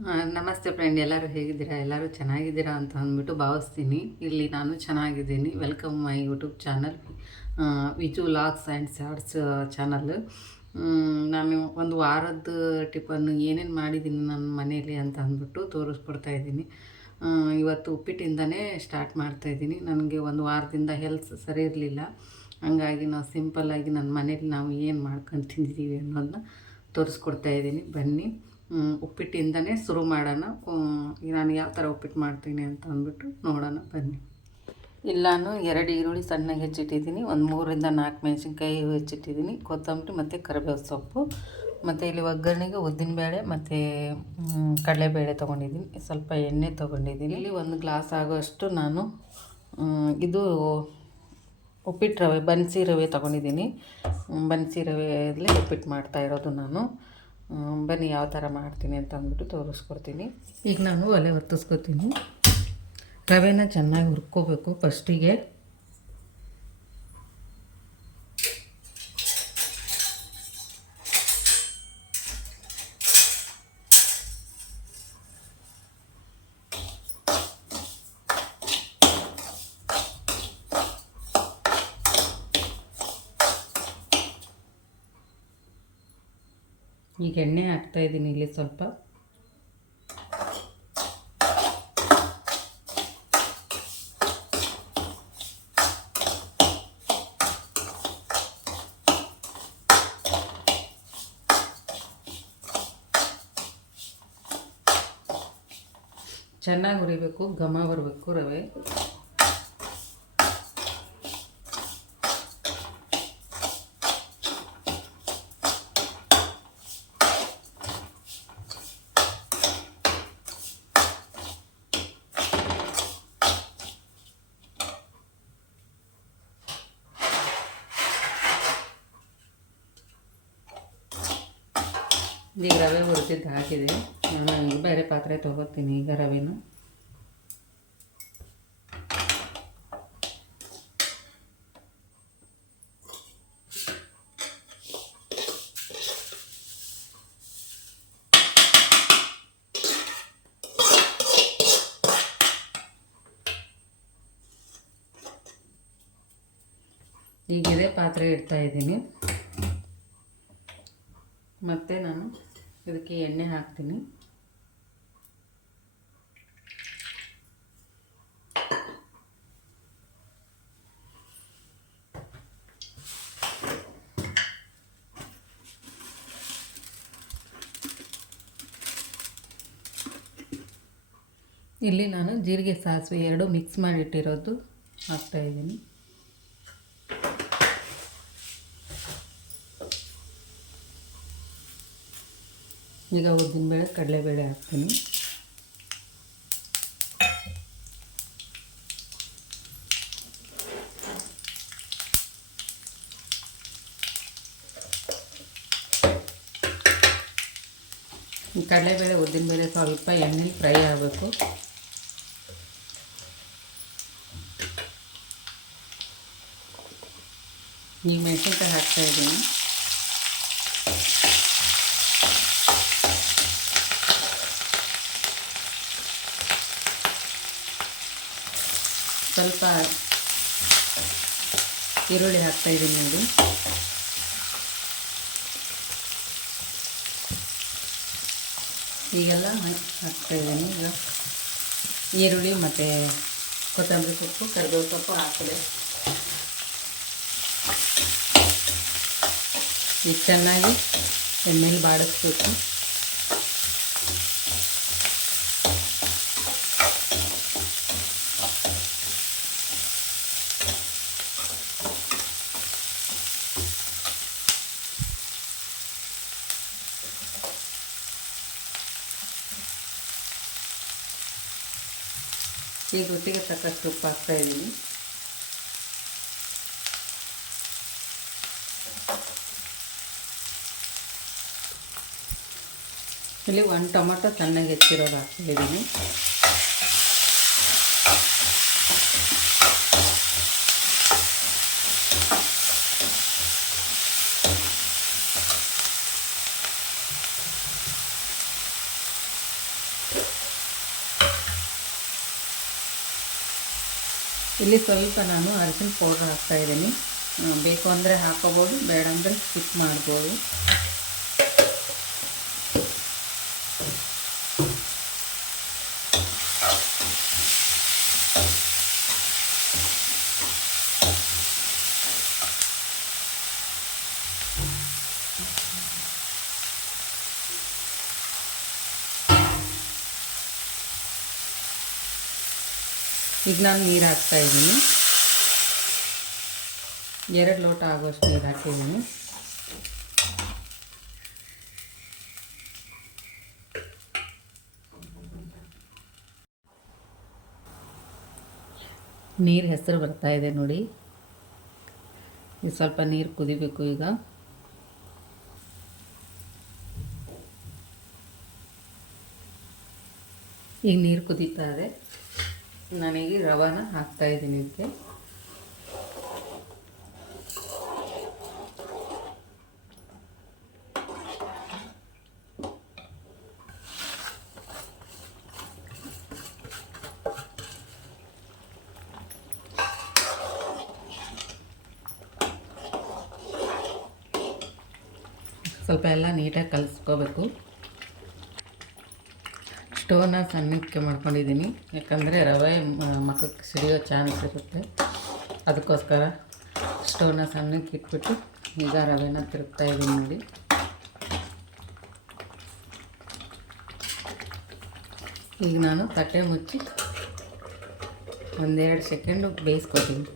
ನಮಸ್ತೆ ಫ್ರೆಂಡ್, ಎಲ್ಲರೂ ಹೇಗಿದ್ದೀರಾ? ಎಲ್ಲರೂ ಚೆನ್ನಾಗಿದ್ದೀರಾ ಅಂತ ಅಂದ್ಬಿಟ್ಟು ಭಾವಿಸ್ತೀನಿ. ಇಲ್ಲಿ ನಾನು ಚೆನ್ನಾಗಿದ್ದೀನಿ. Welcome my YouTube channel, Viju logs and shorts channel. ನಾನು ಒಂದು ವಾರದ ಟಿಫನ್ನು ಏನೇನು ಮಾಡಿದ್ದೀನಿ ನನ್ನ ಮನೇಲಿ ಅಂತ ಅಂದ್ಬಿಟ್ಟು ತೋರಿಸ್ಕೊಡ್ತಾ ಇದ್ದೀನಿ. ಇವತ್ತು ಉಪ್ಪಿಟ್ಟಿಂದನೇ ಸ್ಟಾರ್ಟ್ ಮಾಡ್ತಾಯಿದ್ದೀನಿ. ನನಗೆ ಒಂದು ವಾರದಿಂದ ಹೆಲ್ತ್ ಸರಿ ಇರಲಿಲ್ಲ. ಹಂಗಾಗಿ ನಾವು ಸಿಂಪಲ್ಲಾಗಿ ನನ್ನ ಮನೇಲಿ ನಾವು ಏನು ಮಾಡ್ಕೊಂಡು ತಿಂದಿದ್ದೀವಿ ಅನ್ನೋದನ್ನ ತೋರಿಸ್ಕೊಡ್ತಾ ಇದ್ದೀನಿ. ಬನ್ನಿ, ಉಪ್ಪಿಟ್ಟಿಂದನೇ ಶುರು ಮಾಡೋಣ. ನಾನು ಯಾವ ಥರ ಉಪ್ಪಿಟ್ಟು ಮಾಡ್ತೀನಿ ಅಂತ ಅಂದ್ಬಿಟ್ಟು ನೋಡೋಣ ಬನ್ನಿ. ಇಲ್ಲಿ ನಾನು 2 ಈರುಳ್ಳಿ ಸಣ್ಣಗೆ ಹೆಚ್ಚಿಟ್ಟಿದ್ದೀನಿ, ಒಂದು 3ರಿಂದ 4 ಮೆಣಸಿನ್ಕಾಯಿ ಹೆಚ್ಚಿಟ್ಟಿದ್ದೀನಿ, ಕೊತ್ತಂಬರಿ ಮತ್ತು ಕರಿಬೇವು ಸೊಪ್ಪು, ಮತ್ತು ಇಲ್ಲಿ ಒಗ್ಗರಣೆಗೆ ಉದ್ದಿನಬೇಳೆ ಮತ್ತು ಕಡಲೆಬೇಳೆ ತೊಗೊಂಡಿದ್ದೀನಿ. ಸ್ವಲ್ಪ ಎಣ್ಣೆ ತೊಗೊಂಡಿದ್ದೀನಿ. ಇಲ್ಲಿ 1 ಗ್ಲಾಸ್ ಆಗೋಷ್ಟು ನಾನು ಇದು ಉಪ್ಪಿಟ್ಟು ರವೆ, ಬನ್ಸಿ ರವೆ ತೊಗೊಂಡಿದ್ದೀನಿ. ಬನ್ಸಿ ರವೆಯಲ್ಲಿ ಉಪ್ಪಿಟ್ಟು ಮಾಡ್ತಾ ಇರೋದು ನಾನು. ಬನ್ನಿ ಯಾವ ಥರ ಮಾಡ್ತೀನಿ ಅಂತ ಅಂದ್ಬಿಟ್ಟು ತೋರಿಸ್ಕೊಡ್ತೀನಿ. ಈಗ ನಾನು ಒಲೆ ಹೊತ್ತಿಸ್ಕೊತೀನಿ. ರವೆನ ಚೆನ್ನಾಗಿ ಹುರ್ಕೋಬೇಕು ಫಸ್ಟಿಗೆ. ಈಗ ಎಣ್ಣೆ ಹಾಕ್ತಾಯಿದ್ದೀನಿ ಇಲ್ಲಿ ಸ್ವಲ್ಪ. ಚೆನ್ನಾಗಿ ಹುರಿಬೇಕು, ಘಮ ಬರಬೇಕು ರವೆ. ಈಗ ರವೆ ಹುರಿದಿದ್ದು ಹಾಕಿದೆ. ನಾನು ಈಗ ಬೇರೆ ಪಾತ್ರೆ ತೊಗೋತೀನಿ ಈಗ ರವೆನ. ಈಗ ಇದೇ ಪಾತ್ರೆ ಇಡ್ತಾಯಿದ್ದೀನಿ. ಮತ್ತು ನಾನು ಇದಕ್ಕೆ ಎಣ್ಣೆ ಹಾಕ್ತೀನಿ. ಇಲ್ಲಿ ನಾನು ಜೀರಿಗೆ ಸಾಸಿವೆ 2 ಮಿಕ್ಸ್ ಮಾಡಿಟ್ಟಿರೋದು ಹಾಕ್ತಾಯಿದ್ದೀನಿ. ಈಗ ಉದ್ದಿನಬೇಳೆ ಕಡಲೆಬೇಳೆ ಹಾಕ್ತೀನಿ. ಕಡಲೆಬೇಳೆ ಉದ್ದಿನಬೇಳೆ ಸ್ವಲ್ಪ ಎಣ್ಣೆಲಿ ಫ್ರೈ ಆಗಬೇಕು. ಈಗ ಮೆಣಸಿನ್ಕಾಯಿ ಹಾಕ್ತಾಯಿದ್ದೀನಿ. ಸ್ವಲ್ಪ ಈರುಳ್ಳಿ ಹಾಕ್ತಾಯಿದ್ದೀನಿ ನೋಡಿ. ಈಗೆಲ್ಲ ಹಾಕ್ತಾಯಿದ್ದೀನಿ. ಈಗ ಈರುಳ್ಳಿ ಮತ್ತು ಕೊತ್ತಂಬರಿ ಸೊಪ್ಪು, ಕರಿಬೇವು ಸೊಪ್ಪು ಹಾಕಿದೆ. ಈಗ ಚೆನ್ನಾಗಿ ಎಣ್ಣೆಲಿ ಬಾಡಿಸ್ಬೇಕು. ಈಗ ರುಚಿಗೆ ತಕ್ಕಷ್ಟು ಉಪ್ಪು ಹಾಕ್ತಾಯಿದ್ದೀನಿ. ಇಲ್ಲಿ 1 ಟೊಮೊಟೊ ಚೆನ್ನಾಗಿ ಹೆಚ್ಚಿರೋದು ಹಾಕ್ತಾಯಿದ್ದೀನಿ. ಇಲ್ಲಿ ಸ್ವಲ್ಪ ನಾನು ಅರಿಶಿನ ಪೌಡ್ರ್ ಹಾಕ್ತಾಯಿದ್ದೀನಿ. ಬೇಕು ಅಂದರೆ ಹಾಕೋಬೋದು, ಬೇಡ ಅಂದರೆ ಸ್ಕಿಪ್ ಮಾಡ್ಬೋದು. ಈಗ ನಾನು ನೀರು ಹಾಕ್ತಾಯಿದ್ದೀನಿ. 2 ಲೋಟ ಆಗೋಷ್ಟು ನೀರು ಹಾಕಿದ್ದೀನಿ. ನೀರು ಹೆಸರು ಬರ್ತಾ ಇದೆ ನೋಡಿ. ಇದು ಸ್ವಲ್ಪ ನೀರು ಕುದಿಬೇಕು. ಈಗ ನೀರು ಕುದೀತಾ ಇದೆ. ನಾನೀಗ ರವಾನ ಹಾಕ್ತಾಯಿದ್ದೀನಿ ಇದಕ್ಕೆ. ಸ್ವಲ್ಪ ಎಲ್ಲ ನೀಟಾಗಿ ಕಲಿಸ್ಕೋಬೇಕು. ಸ್ಟೋವ್ನ ಸಣ್ಣಕ್ಕೆ ಮಾಡ್ಕೊಂಡಿದ್ದೀನಿ, ಯಾಕಂದರೆ ರವೆ ಮಕ್ಕಕ್ಕೆ ಸಿಡಿಯೋ ಚಾನ್ಸ್ ಇರುತ್ತೆ. ಅದಕ್ಕೋಸ್ಕರ ಸ್ಟೋವ್ನ ಸಣ್ಣಕ್ಕೆ ಇಟ್ಬಿಟ್ಟು ಈಗ ರವೆನ ತಿರುಗ್ತಾಯಿದ್ದೀನಿ ನೋಡಿ. ಈಗ ನಾನು ತಟ್ಟೆ ಮುಚ್ಚಿ 1-2 ಸೆಕೆಂಡು ಬೇಯಿಸ್ಕೊತೀನಿ.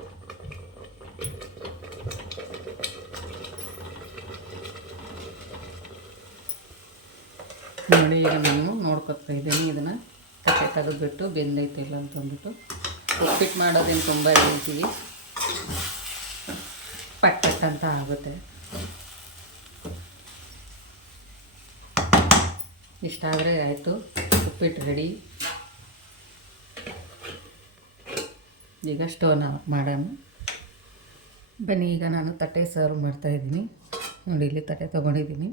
ನೋಡಿ, ಈಗ ನಾನು ನೋಡ್ಕೊತಾ ಇದ್ದೀನಿ. ಇದನ್ನು ತಟ್ಟೆ ತೆಗೆದುಬಿಟ್ಟು ಬೆಂದೈತಿಲ್ಲ ಅಂತಂದ್ಬಿಟ್ಟು. ಉಪ್ಪಿಟ್ಟು ಮಾಡೋದೇನು ತುಂಬ ಈಸಿ, ಪಟ್ ಪಟ್ ಅಂತ ಆಗುತ್ತೆ. ಇಷ್ಟಾದರೆ ಆಯಿತು, ಉಪ್ಪಿಟ್ಟು ರೆಡಿ. ಈಗ ಸ್ಟೋವ್ನ ಆಫ್ ಮಾಡೋಣ ಬನ್ನಿ. ಈಗ ನಾನು ತಟ್ಟೆ ಸರ್ವ್ ಮಾಡ್ತಾಯಿದ್ದೀನಿ ನೋಡಿ. ಇಲ್ಲಿ ತಟ್ಟೆ ತೊಗೊಂಡಿದ್ದೀನಿ.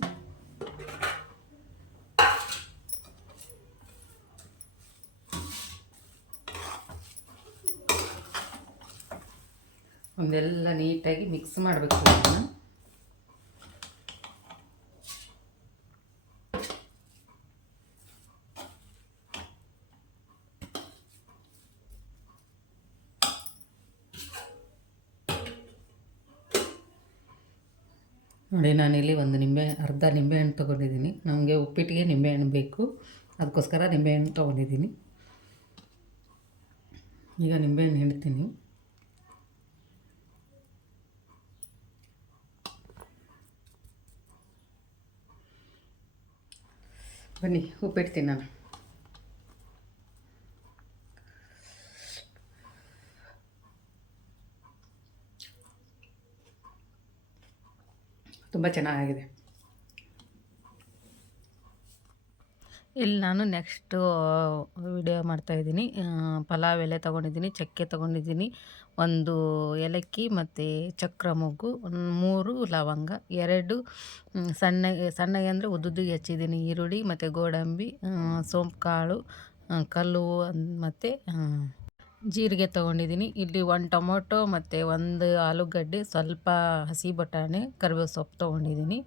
ಒಂದೆಲ್ಲ ನೀಟಾಗಿ ಮಿಕ್ಸ್ ಮಾಡಬೇಕು. ಅದನ್ನು ನೋಡಿ, ನಾನಿಲ್ಲಿ ಅರ್ಧ ನಿಂಬೆಹಣ್ಣು ತೊಗೊಂಡಿದ್ದೀನಿ. ನಮಗೆ ಉಪ್ಪಿಟ್ಟಿಗೆ ನಿಂಬೆಹಣ್ಣು ಬೇಕು, ಅದಕ್ಕೋಸ್ಕರ ನಿಂಬೆಹಣ್ಣು ತೊಗೊಂಡಿದ್ದೀನಿ. ಈಗ ನಿಂಬೆಹಣ್ಣು ಹಿಂಡ್ತೀನಿ. ಬನ್ನಿ ಉಪ್ಪಿಟ್ಟು ತಿನ್ನೋಣ. ತುಂಬ ಚೆನ್ನಾಗಿದೆ. ಇಲ್ಲಿ ನಾನು ನೆಕ್ಸ್ಟು ವಿಡಿಯೋ ಮಾಡ್ತಾಯಿದ್ದೀನಿ. ಪಲಾವ್ ಎಲೆ ತೊಗೊಂಡಿದ್ದೀನಿ, ಚಕ್ಕೆ ತೊಗೊಂಡಿದ್ದೀನಿ, 1 ಏಲಕ್ಕಿ ಮತ್ತು ಚಕ್ರ ಮೊಗ್ಗು, 3 ಲವಂಗ, 2 ಸಣ್ಣಗೆ ಅಂದರೆ ಉದ್ದುದ್ದಿಗೆ ಹೆಚ್ಚಿದ್ದೀನಿ ಈರುಳ್ಳಿ ಮತ್ತು ಗೋಡಂಬಿ, ಸೋಂಪು ಕಾಳು, ಕಲ್ಲು ಮತ್ತು ಜೀರಿಗೆ ತೊಗೊಂಡಿದ್ದೀನಿ. ಇಲ್ಲಿ 1 ಟೊಮೊಟೊ ಮತ್ತು 1 ಆಲೂಗಡ್ಡೆ, ಸ್ವಲ್ಪ ಹಸಿ ಬಟಾಣಿ, ಕರಿಬೇವು ಸೊಪ್ಪು ತೊಗೊಂಡಿದ್ದೀನಿ.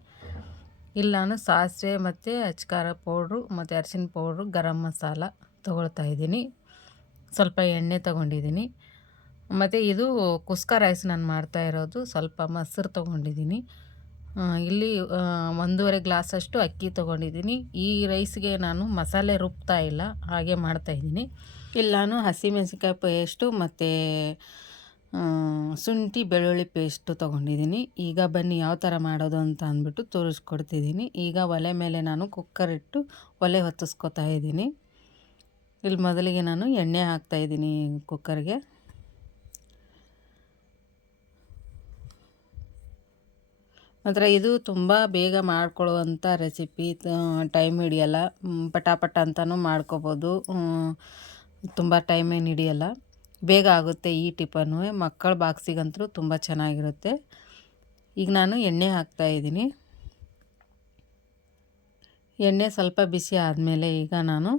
ಇಲ್ಲಿ ನಾನು ಸಾಸಿವೆ ಮತ್ತು ಅಚ್ಕಾರ ಪೌಡ್ರು ಮತ್ತು ಅರಿಶಿನ ಪೌಡ್ರು, ಗರಂ ಮಸಾಲ ತೊಗೊಳ್ತಾ ಇದ್ದೀನಿ. ಸ್ವಲ್ಪ ಎಣ್ಣೆ ತೊಗೊಂಡಿದ್ದೀನಿ. ಮತ್ತು ಇದು ಕುಸ್ಕ ರೈಸ್ ನಾನು ಮಾಡ್ತಾಯಿರೋದು. ಸ್ವಲ್ಪ ಮೊಸರು ತೊಗೊಂಡಿದ್ದೀನಿ. ಇಲ್ಲಿ 1.5 ಗ್ಲಾಸಷ್ಟು ಅಕ್ಕಿ ತೊಗೊಂಡಿದ್ದೀನಿ. ಈ ರೈಸ್ಗೆ ನಾನು ಮಸಾಲೆ ರುಬ್ತಾ ಇಲ್ಲ, ಹಾಗೆ ಮಾಡ್ತಾಯಿದ್ದೀನಿ. ಇಲ್ಲಿ ನಾನು ಹಸಿಮೆಣಸಿನ್ಕಾಯಿ ಪೇಸ್ಟು ಮತ್ತು ಶುಂಠಿ ಬೆಳ್ಳುಳ್ಳಿ ಪೇಸ್ಟು ತೊಗೊಂಡಿದ್ದೀನಿ. ಈಗ ಬನ್ನಿ ಯಾವ ಥರ ಮಾಡೋದು ಅಂತ ಅಂದ್ಬಿಟ್ಟು ತೋರಿಸ್ಕೊಡ್ತಿದ್ದೀನಿ. ಈಗ ಒಲೆ ಮೇಲೆ ನಾನು ಕುಕ್ಕರ್ ಇಟ್ಟು ಒಲೆ ಹೊತ್ತಿಸ್ಕೊತಾ ಇದ್ದೀನಿ. ಇಲ್ಲಿ ಮೊದಲಿಗೆ ನಾನು ಎಣ್ಣೆ ಹಾಕ್ತಾಯಿದ್ದೀನಿ ಕುಕ್ಕರ್ಗೆ. ಮಾತ್ರ ಇದು ತುಂಬ ಬೇಗ ಮಾಡ್ಕೊಳ್ಳುವಂಥ ರೆಸಿಪಿ, ಟೈಮ್ ಹಿಡಿಯಲ್ಲ, ಪಟಾಪಟ ಅಂತಲೂ ಮಾಡ್ಕೋಬೋದು. ತುಂಬ ಟೈಮೇನು ಹಿಡಿಯಲ್ಲ, ಬೇಗ ಆಗುತ್ತೆ. ಈ ಟಿಫನ್ನು ಮಕ್ಕಳ ಬಾಕ್ಸಿಗಂತೂ ತುಂಬ ಚೆನ್ನಾಗಿರುತ್ತೆ. ಈಗ ನಾನು ಎಣ್ಣೆ ಹಾಕ್ತಾಯಿದ್ದೀನಿ. ಎಣ್ಣೆ ಸ್ವಲ್ಪ ಬಿಸಿ ಆದಮೇಲೆ ಈಗ ನಾನು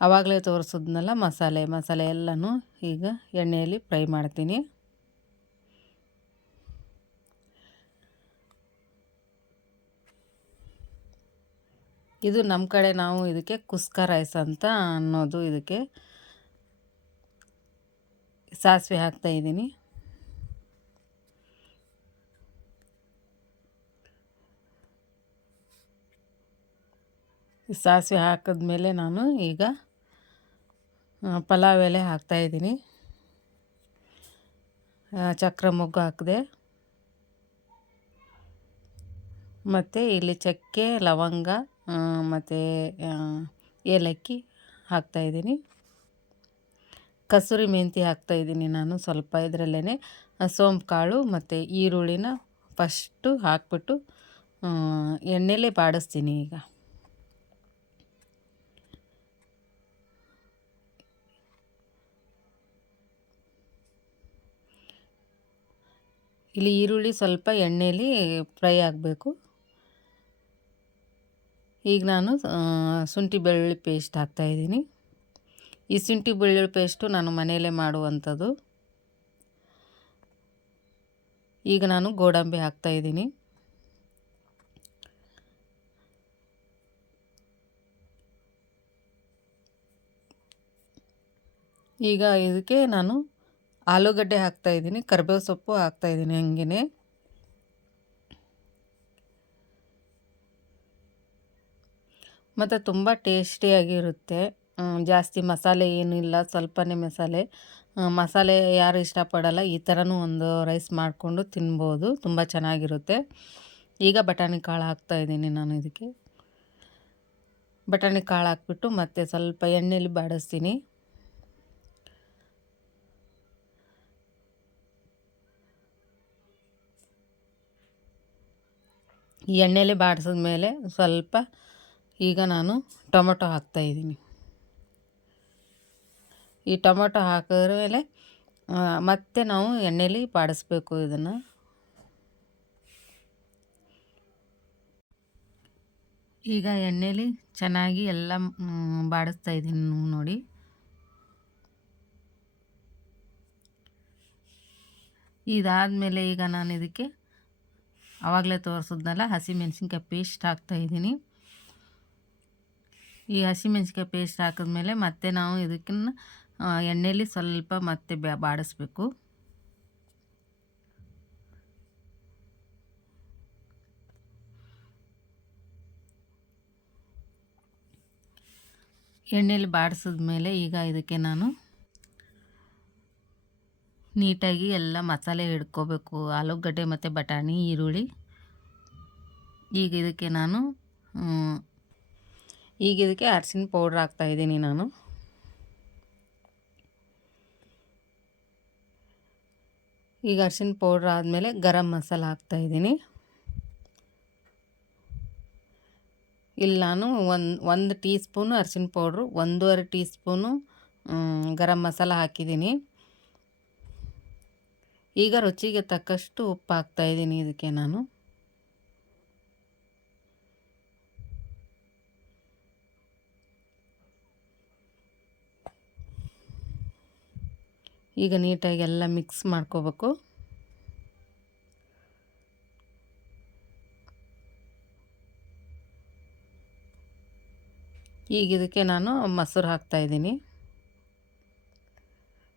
ಆವಾಗಲೇ ತೋರಿಸಿದ್ನಲ್ಲ ಮಸಾಲೆ ಎಲ್ಲನೂ ಈಗ ಎಣ್ಣೆಯಲ್ಲಿ ಫ್ರೈ ಮಾಡ್ತೀನಿ. ಇದು ನಮ್ಮ ಕಡೆ ನಾವು ಇದಕ್ಕೆ ಕುಸ್ಕ ರೈಸ್ ಅಂತ ಅನ್ನೋದು. ಇದಕ್ಕೆ ಸಾಸಿವೆ ಹಾಕ್ತಾಯಿದ್ದೀನಿ. ಸಾಸಿವೆ ಹಾಕಿದ್ಮೇಲೆ ನಾನು ಈಗ ಪಲಾವ್ ಎಲೆ ಹಾಕ್ತಾಯಿದ್ದೀನಿ. ಚಕ್ರ ಮೊಗ್ಗು ಹಾಕಿದೆ, ಮತ್ತು ಇಲ್ಲಿ ಚಕ್ಕೆ, ಲವಂಗ ಮತ್ತು ಏಲಕ್ಕಿ ಹಾಕ್ತಾಯಿದ್ದೀನಿ. ಕಸೂರಿ ಮೆಂತಿ ಹಾಕ್ತಾಯಿದ್ದೀನಿ ನಾನು ಸ್ವಲ್ಪ ಇದರಲ್ಲೇ. ಸೋಂಪು ಕಾಳು ಮತ್ತು ಈರುಳ್ಳಿನ ಫಸ್ಟು ಹಾಕ್ಬಿಟ್ಟು ಎಣ್ಣೆಲೇ ಬಾಡಿಸ್ತೀನಿ. ಈಗ ಇಲ್ಲಿ ಈರುಳ್ಳಿ ಸ್ವಲ್ಪ ಎಣ್ಣೆಲಿ ಫ್ರೈ ಆಗಬೇಕು. ಈಗ ನಾನು ಶುಂಠಿ ಬೆಳ್ಳುಳ್ಳಿ ಪೇಸ್ಟ್ ಹಾಕ್ತಾಯಿದ್ದೀನಿ. ಈ ಶುಂಠಿ ಬೆಳ್ಳುಳ್ಳಿ ಪೇಸ್ಟು ನಾನು ಮನೆಯಲ್ಲೇ ಮಾಡುವಂಥದ್ದು. ಈಗ ನಾನು ಗೋಡಂಬಿ ಹಾಕ್ತಾಯಿದ್ದೀನಿ. ಈಗ ಇದಕ್ಕೆ ನಾನು ಆಲೂಗಡ್ಡೆ ಹಾಕ್ತಾಯಿದ್ದೀನಿ, ಕರಿಬೇವು ಸೊಪ್ಪು ಹಾಕ್ತಾಯಿದ್ದೀನಿ ಹಂಗೇ. ಮತ್ತು ತುಂಬ ಟೇಸ್ಟಿಯಾಗಿರುತ್ತೆ. ಜಾಸ್ತಿ ಮಸಾಲೆ ಏನಿಲ್ಲ, ಸ್ವಲ್ಪನೇ ಮಸಾಲೆ ಯಾರು ಇಷ್ಟಪಡಲ್ಲ ಈ ಥರನೂ ಒಂದು ರೈಸ್ ಮಾಡಿಕೊಂಡು ತಿನ್ಬೋದು, ತುಂಬ ಚೆನ್ನಾಗಿರುತ್ತೆ. ಈಗ ಬಟಾಣಿ ಕಾಳು ಹಾಕ್ತಾಯಿದ್ದೀನಿ ನಾನು. ಇದಕ್ಕೆ ಬಟಾಣಿ ಕಾಳು ಹಾಕ್ಬಿಟ್ಟು ಮತ್ತೆ ಸ್ವಲ್ಪ ಎಣ್ಣೆಲಿ ಬಾಡಿಸ್ತೀನಿ. ಈ ಎಣ್ಣೆಲಿ ಬಾಡಿಸಿದ್ಮೇಲೆ ಸ್ವಲ್ಪ ಈಗ ನಾನು ಟೊಮೊಟೊ ಹಾಕ್ತಾಯಿದ್ದೀನಿ. ಈ ಟೊಮೊಟೊ ಹಾಕಿದ ಮೇಲೆ ಮತ್ತೆ ನಾವು ಎಣ್ಣೆಲಿ ಬಾಡಿಸ್ಬೇಕು ಇದನ್ನು. ಈಗ ಎಣ್ಣೆಲಿ ಚೆನ್ನಾಗಿ ಎಲ್ಲ ಬಾಡಿಸ್ತಾಯಿದ್ದೀನಿ ನೋಡಿ. ಇದಾದಮೇಲೆ ಈಗ ನಾನು ಇದಕ್ಕೆ ಆವಾಗಲೇ ತೋರಿಸಿದ್ನಲ್ಲ ಹಸಿಮೆಣ್ಸಿನ್ಕಾಯಿ ಪೇಸ್ಟ್ ಹಾಕ್ತಾಯಿದ್ದೀನಿ. ಈ ಹಸಿಮೆಣ್ಸಿನ್ಕಾಯಿ ಪೇಸ್ಟ್ ಹಾಕಿದ್ಮೇಲೆ ಮತ್ತೆ ನಾವು ಇದಕ್ಕನ್ನು ಎಣ್ಣೆಲಿ ಸ್ವಲ್ಪ ಮತ್ತೆ ಬಾಡಿಸ್ಬೇಕು. ಎಣ್ಣೆಲಿ ಬಾಡಿಸಿದ್ಮೇಲೆ ಈಗ ಇದಕ್ಕೆ ನಾನು ನೀಟಾಗಿ ಎಲ್ಲ ಮಸಾಲೆ ಹಿಡ್ಕೋಬೇಕು, ಆಲೂಗಡ್ಡೆ ಮತ್ತು ಬಟಾಣಿ, ಈರುಳ್ಳಿ. ಈಗ ಇದಕ್ಕೆ ನಾನು ಅರಿಶಿನ ಪೌಡ್ರ್ ಹಾಕ್ತಾಯಿದ್ದೀನಿ ನಾನು. ಈಗ ಅರಿಶಿನ ಪೌಡ್ರ್ ಆದಮೇಲೆ ಗರಂ ಮಸಾಲ ಹಾಕ್ತಾಯಿದ್ದೀನಿ. ಇಲ್ಲಿ ನಾನು ಒಂದು ಟೀ ಸ್ಪೂನು ಅರಿಶಿನ powder, 1.5 tea spoon garam masala ಹಾಕಿದ್ದೀನಿ. ಈಗ ರುಚಿಗೆ ತಕ್ಕಷ್ಟು ಉಪ್ಪು ಹಾಕ್ತಾಯಿದ್ದೀನಿ ಇದಕ್ಕೆ ನಾನು. ಈಗ ನೀಟಾಗಿ ಎಲ್ಲ ಮಿಕ್ಸ್ ಮಾಡ್ಕೋಬೇಕು. ಈಗ ಇದಕ್ಕೆ ನಾನು ಮೊಸರು ಹಾಕ್ತಾಯಿದ್ದೀನಿ.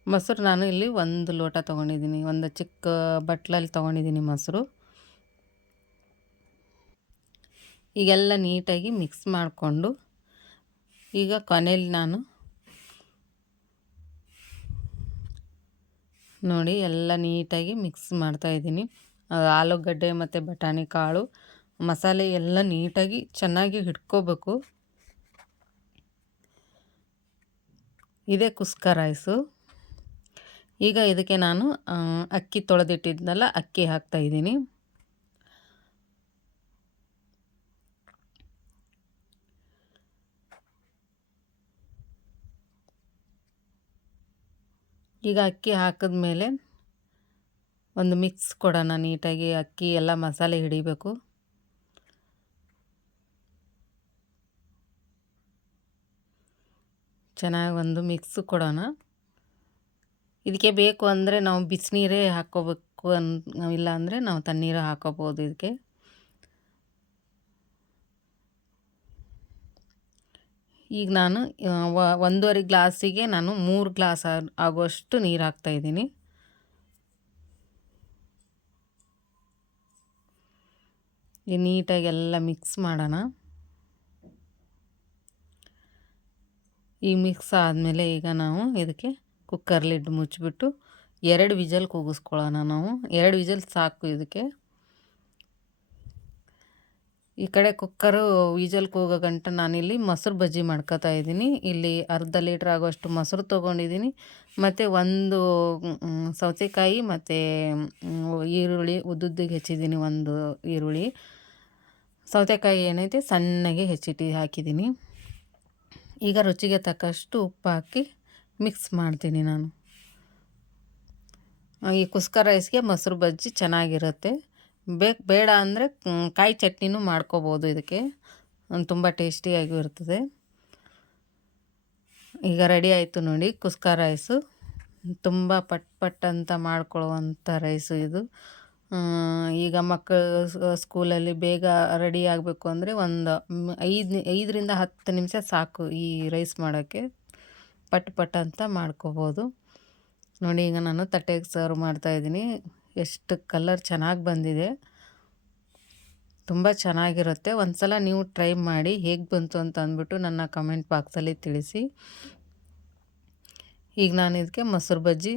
ಮೊಸರು ನಾನು ಇಲ್ಲಿ 1 ಲೋಟ ತೊಗೊಂಡಿದ್ದೀನಿ, ಒಂದು ಚಿಕ್ಕ ಬಟ್ಲಲ್ಲಿ ತೊಗೊಂಡಿದ್ದೀನಿ ಮೊಸರು. ಈಗೆಲ್ಲ ನೀಟಾಗಿ ಮಿಕ್ಸ್ ಮಾಡಿಕೊಂಡು ಈಗ ಕೊನೆಯಲ್ಲಿ ನಾನು ನೋಡಿ ಎಲ್ಲ ನೀಟಾಗಿ ಮಿಕ್ಸ್ ಮಾಡ್ತಾಯಿದ್ದೀನಿ. ಆಲೂಗಡ್ಡೆ ಮತ್ತು ಬಟಾಣಿ ಕಾಳು ಮಸಾಲೆ ಎಲ್ಲ ನೀಟಾಗಿ ಚೆನ್ನಾಗಿ ಹಿಡ್ಕೋಬೇಕು. ಇದೇ ಕುಸ್ಕ ರೈಸು. ಈಗ ಇದಕ್ಕೆ ನಾನು ಅಕ್ಕಿ ತೊಳೆದಿಟ್ಟಿದ್ನಲ್ಲ, ಅಕ್ಕಿ ಹಾಕ್ತಾಯಿದ್ದೀನಿ. ಈಗ ಅಕ್ಕಿ ಹಾಕಿದ್ಮೇಲೆ ಒಂದು ಮಿಕ್ಸ್ ಕೊಡೋಣ ನೀಟಾಗಿ. ಅಕ್ಕಿ ಎಲ್ಲ ಮಸಾಲೆ ಹಿಡಿಬೇಕು. ಚೆನ್ನಾಗಿ ಒಂದು ಮಿಕ್ಸ್ ಕೊಡೋಣ. ಇದಕ್ಕೆ ಬೇಕು ಅಂದರೆ ನಾವು ಬಿಸಿನೀರೇ ಹಾಕ್ಕೋಬೇಕು ಇಲ್ಲ ಅಂದರೆ ನಾವು ತಣ್ಣೀರು ಹಾಕೋಬೋದು ಇದಕ್ಕೆ. ಈಗ ನಾನು 1.5 ಗ್ಲಾಸಿಗೆ ನಾನು 3 ಗ್ಲಾಸ್ ಆಗುವಷ್ಟು ನೀರು ಹಾಕ್ತಾಯಿದ್ದೀನಿ. ಈ ನೀಟಾಗಿ ಎಲ್ಲ ಮಿಕ್ಸ್ ಮಾಡೋಣ. ಈ ಮಿಕ್ಸ್ ಆದಮೇಲೆ ಈಗ ನಾವು ಇದಕ್ಕೆ ಕುಕ್ಕರ್ ಲಿಡ್ ಮುಚ್ಚಿಬಿಟ್ಟು 2 ವಿಜಲ್ ಕೂಗಿಸ್ಕೊಳ್ಳೋಣ ನಾವು. 2 ವಿಜಲ್ ಸಾಕು ಇದಕ್ಕೆ. ಈ ಕಡೆ ಕುಕ್ಕರು ವಿಜಲ್ ಕೂಗೋ ಗಂಟ ನಾನಿಲ್ಲಿ ಮೊಸರು ಬಜ್ಜಿ ಮಾಡ್ಕೊತಾ ಇದ್ದೀನಿ. ಇಲ್ಲಿ ಅರ್ಧ ಲೀಟ್ರ್ ಆಗೋಷ್ಟು ಮೊಸರು ತೊಗೊಂಡಿದ್ದೀನಿ. ಮತ್ತು 1 ಸೌತೆಕಾಯಿ ಮತ್ತು ಈರುಳ್ಳಿ ಉದ್ದುದ್ದಿಗೆ ಹೆಚ್ಚಿದ್ದೀನಿ. 1 ಈರುಳ್ಳಿ, ಸೌತೆಕಾಯಿ ಏನೈತೆ ಸಣ್ಣಗೆ ಹೆಚ್ಚಿಟ್ಟು ಹಾಕಿದ್ದೀನಿ. ಈಗ ರುಚಿಗೆ ತಕ್ಕಷ್ಟು ಉಪ್ಪು ಹಾಕಿ ಮಿಕ್ಸ್ ಮಾಡ್ತೀನಿ ನಾನು. ಈ ಕುಸ್ಕ ರೈಸ್ಗೆ ಮೊಸರು ಬಜ್ಜಿ ಚೆನ್ನಾಗಿರುತ್ತೆ. ಬೇಡ ಅಂದರೆ ಕಾಯಿ ಚಟ್ನಿನೂ ಮಾಡ್ಕೋಬೋದು ಇದಕ್ಕೆ, ತುಂಬ ಟೇಸ್ಟಿಯಾಗೂ ಇರ್ತದೆ. ಈಗ ರೆಡಿ ಆಯಿತು ನೋಡಿ ಕುಸ್ಕ ರೈಸು. ತುಂಬ ಪಟ್ ಅಂತ ಮಾಡ್ಕೊಳ್ಳುವಂಥ ರೈಸು ಇದು. ಈಗ ಮಕ್ಕಳು ಸ್ಕೂಲಲ್ಲಿ ಬೇಗ ರೆಡಿ ಆಗಬೇಕು ಅಂದರೆ ಒಂದು 5ರಿಂದ 10 ನಿಮಿಷ ಸಾಕು ಈ ರೈಸ್ ಮಾಡೋಕ್ಕೆ. ಪಟ್ ಅಂತ ಮಾಡ್ಕೋಬೋದು ನೋಡಿ. ಈಗ ನಾನು ತಟ್ಟೆಗೆ ಸರ್ವ್ ಮಾಡ್ತಾಯಿದ್ದೀನಿ. ಎಷ್ಟು ಕಲರ್ ಚೆನ್ನಾಗಿ ಬಂದಿದೆ, ತುಂಬ ಚೆನ್ನಾಗಿರುತ್ತೆ. ಒಂದು ಸಲ ನೀವು ಟ್ರೈ ಮಾಡಿ ಹೇಗೆ ಬಂತು ಅಂತ ಅಂದ್ಬಿಟ್ಟು ನನ್ನ ಕಮೆಂಟ್ ಬಾಕ್ಸಲ್ಲಿ ತಿಳಿಸಿ. ಈಗ ನಾನು ಇದಕ್ಕೆ ಮೊಸರು ಬಜ್ಜಿ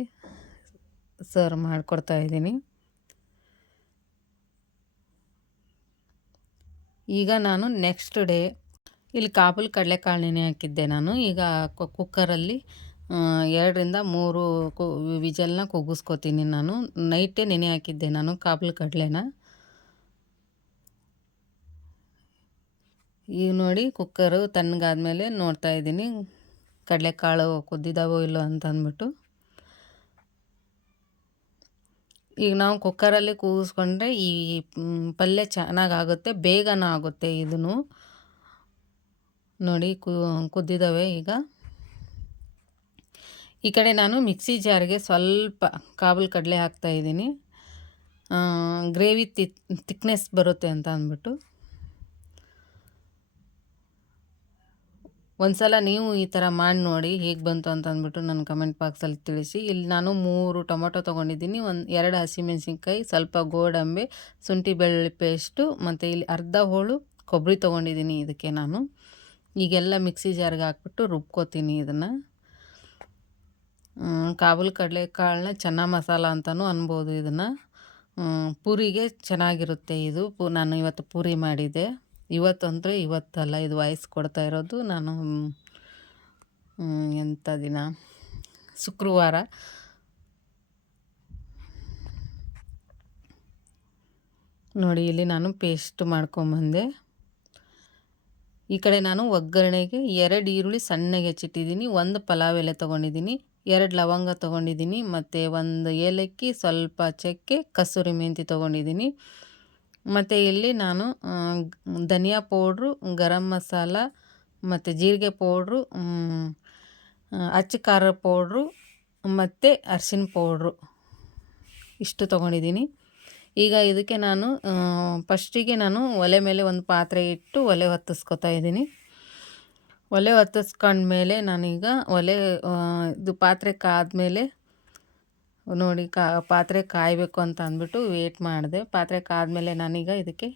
ಸರ್ವ್ ಮಾಡಿಕೊಡ್ತಾಯಿದ್ದೀನಿ. ಈಗ ನಾನು ನೆಕ್ಸ್ಟ್ ಡೇ ಇಲ್ಲಿ ಕಾಬೂಲ್ ಕಡಲೆಕಾಳು ನೆನೆ ಹಾಕಿದ್ದೆ ನಾನು. ಈಗ ಕುಕ್ಕರಲ್ಲಿ 2ರಿಂದ 3 ವಿಜಲ್ನ ಕೂಗಿಸ್ಕೊತೀನಿ ನಾನು. ನೈಟೇ ನೆನೆ ಹಾಕಿದ್ದೆ ನಾನು ಕಾಬೂಲ್ ಕಡಲೆನ. ಈಗ ನೋಡಿ ಕುಕ್ಕರು ತಣ್ಣಗಾದ್ಮೇಲೆ ನೋಡ್ತಾ ಇದ್ದೀನಿ ಕಡಲೆಕಾಳು ಕುದ್ದಿದ್ದಾವೋ ಇಲ್ಲೋ ಅಂತ ಅಂದ್ಬಿಟ್ಟು. ಈಗ ನಾವು ಕುಕ್ಕರಲ್ಲಿ ಕೂಗಿಸ್ಕೊಂಡ್ರೆ ಈ ಪಲ್ಯ ಚೆನ್ನಾಗಾಗುತ್ತೆ, ಬೇಗನ ಆಗುತ್ತೆ. ಇದನ್ನು ನೋಡಿ ಕುದ್ದಿದ್ದಾವೆ. ಈಗ ಈ ಕಡೆ ನಾನು ಮಿಕ್ಸಿ ಜಾರ್ಗೆ ಸ್ವಲ್ಪ ಕಾಬೂಲ್ ಕಡಲೆ ಹಾಕ್ತಾಯಿದ್ದೀನಿ, ಗ್ರೇವಿ ತಿಕ್ನೆಸ್ ಬರುತ್ತೆ ಅಂತ ಅಂದ್ಬಿಟ್ಟು. ಒಂದು ಸಲ ನೀವು ಈ ಥರ ಮಾಡಿ ನೋಡಿ ಹೇಗೆ ಬಂತು ಅಂತ ಅಂದ್ಬಿಟ್ಟು ನನ್ನ ಕಮೆಂಟ್ ಬಾಕ್ಸಲ್ಲಿ ತಿಳಿಸಿ. ಇಲ್ಲಿ ನಾನು 3 ಟೊಮೊಟೊ ತೊಗೊಂಡಿದ್ದೀನಿ, 2 ಹಸಿಮೆಣ್ಸಿನ್ಕಾಯಿ, ಸ್ವಲ್ಪ ಗೋಡಂಬಿ, ಶುಂಠಿ ಬೆಳ್ಳುಳ್ಳಿ ಪೇಸ್ಟು, ಮತ್ತು ಇಲ್ಲಿ ಅರ್ಧ ಹೋಳು ಕೊಬ್ಬರಿ ತೊಗೊಂಡಿದ್ದೀನಿ. ಇದಕ್ಕೆ ನಾನು ಈಗೆಲ್ಲ ಮಿಕ್ಸಿ ಜಾರ್ಗೆ ಹಾಕ್ಬಿಟ್ಟು ರುಬ್ಕೋತೀನಿ ಇದನ್ನು. ಕಾಬೂಲ್ ಕಡಲೆಕಾಳನ್ನ ಚೆನ್ನ ಮಸಾಲ ಅಂತಲೂ ಅನ್ಬೋದು ಇದನ್ನು. ಪೂರಿಗೆ ಚೆನ್ನಾಗಿರುತ್ತೆ ಇದು. ನಾನು ಇವತ್ತು ಪೂರಿ ಮಾಡಿದ್ದೆ. ಇವತ್ತಂದರೆ ಇವತ್ತಲ್ಲ, ಇದು ವಾಯ್ಸ್ ಕೊಡ್ತಾ ಇರೋದು ನಾನು ಎಂಥ ದಿನ, ಶುಕ್ರವಾರ. ನೋಡಿ ಇಲ್ಲಿ ನಾನು ಪೇಸ್ಟ್ ಮಾಡ್ಕೊಂಬಂದೆ. ಈ ಕಡೆ ನಾನು ಒಗ್ಗರಣೆಗೆ 2 ಈರುಳ್ಳಿ ಸಣ್ಣಗೆ ಹೆಚ್ಚಿಟ್ಟಿದ್ದೀನಿ, 1 ಪಲಾವ್ ಎಲೆ ತೊಗೊಂಡಿದ್ದೀನಿ, 2 ಲವಂಗ ತೊಗೊಂಡಿದ್ದೀನಿ, ಮತ್ತು 1 ಏಲಕ್ಕಿ, ಸ್ವಲ್ಪ ಚಕ್ಕೆ, ಕಸೂರಿ ಮೆಂತಿ ತೊಗೊಂಡಿದ್ದೀನಿ. ಮತ್ತು ಇಲ್ಲಿ ನಾನು ಧನಿಯಾ ಪೌಡ್ರು, ಗರಂ ಮಸಾಲ, ಮತ್ತು ಜೀರಿಗೆ ಪೌಡ್ರು, ಅಚ್ಚ ಖಾರ ಪೌಡ್ರು, ಮತ್ತು ಅರಿಶಿನ ಪೌಡ್ರು ಇಷ್ಟು ತೊಗೊಂಡಿದ್ದೀನಿ. ಈಗ ಇದಕ್ಕೆ ನಾನು ಫಸ್ಟಿಗೆ ನಾನು ಒಲೆ ಮೇಲೆ ಒಂದು ಪಾತ್ರೆ ಇಟ್ಟು ಒಲೆ ಹೊತ್ತಿಸ್ಕೊತಾ ಇದ್ದೀನಿ. ಒಲೆ ಹೊತ್ತಿಸ್ಕೊಂಡ್ಮೇಲೆ ನಾನೀಗ ಇದು ಪಾತ್ರೆ ಕಾದ್ಮೇಲೆ ನೋಡಿ ಪಾತ್ರೆ ಕಾಯಬೇಕು ಅಂತ ಅಂದ್ಬಿಟ್ಟು ವೇಟ್ ಮಾಡಿದೆ. ಪಾತ್ರೆ ಕಾದ್ಮೇಲೆ ನಾನೀಗ ಇದಕ್ಕೆ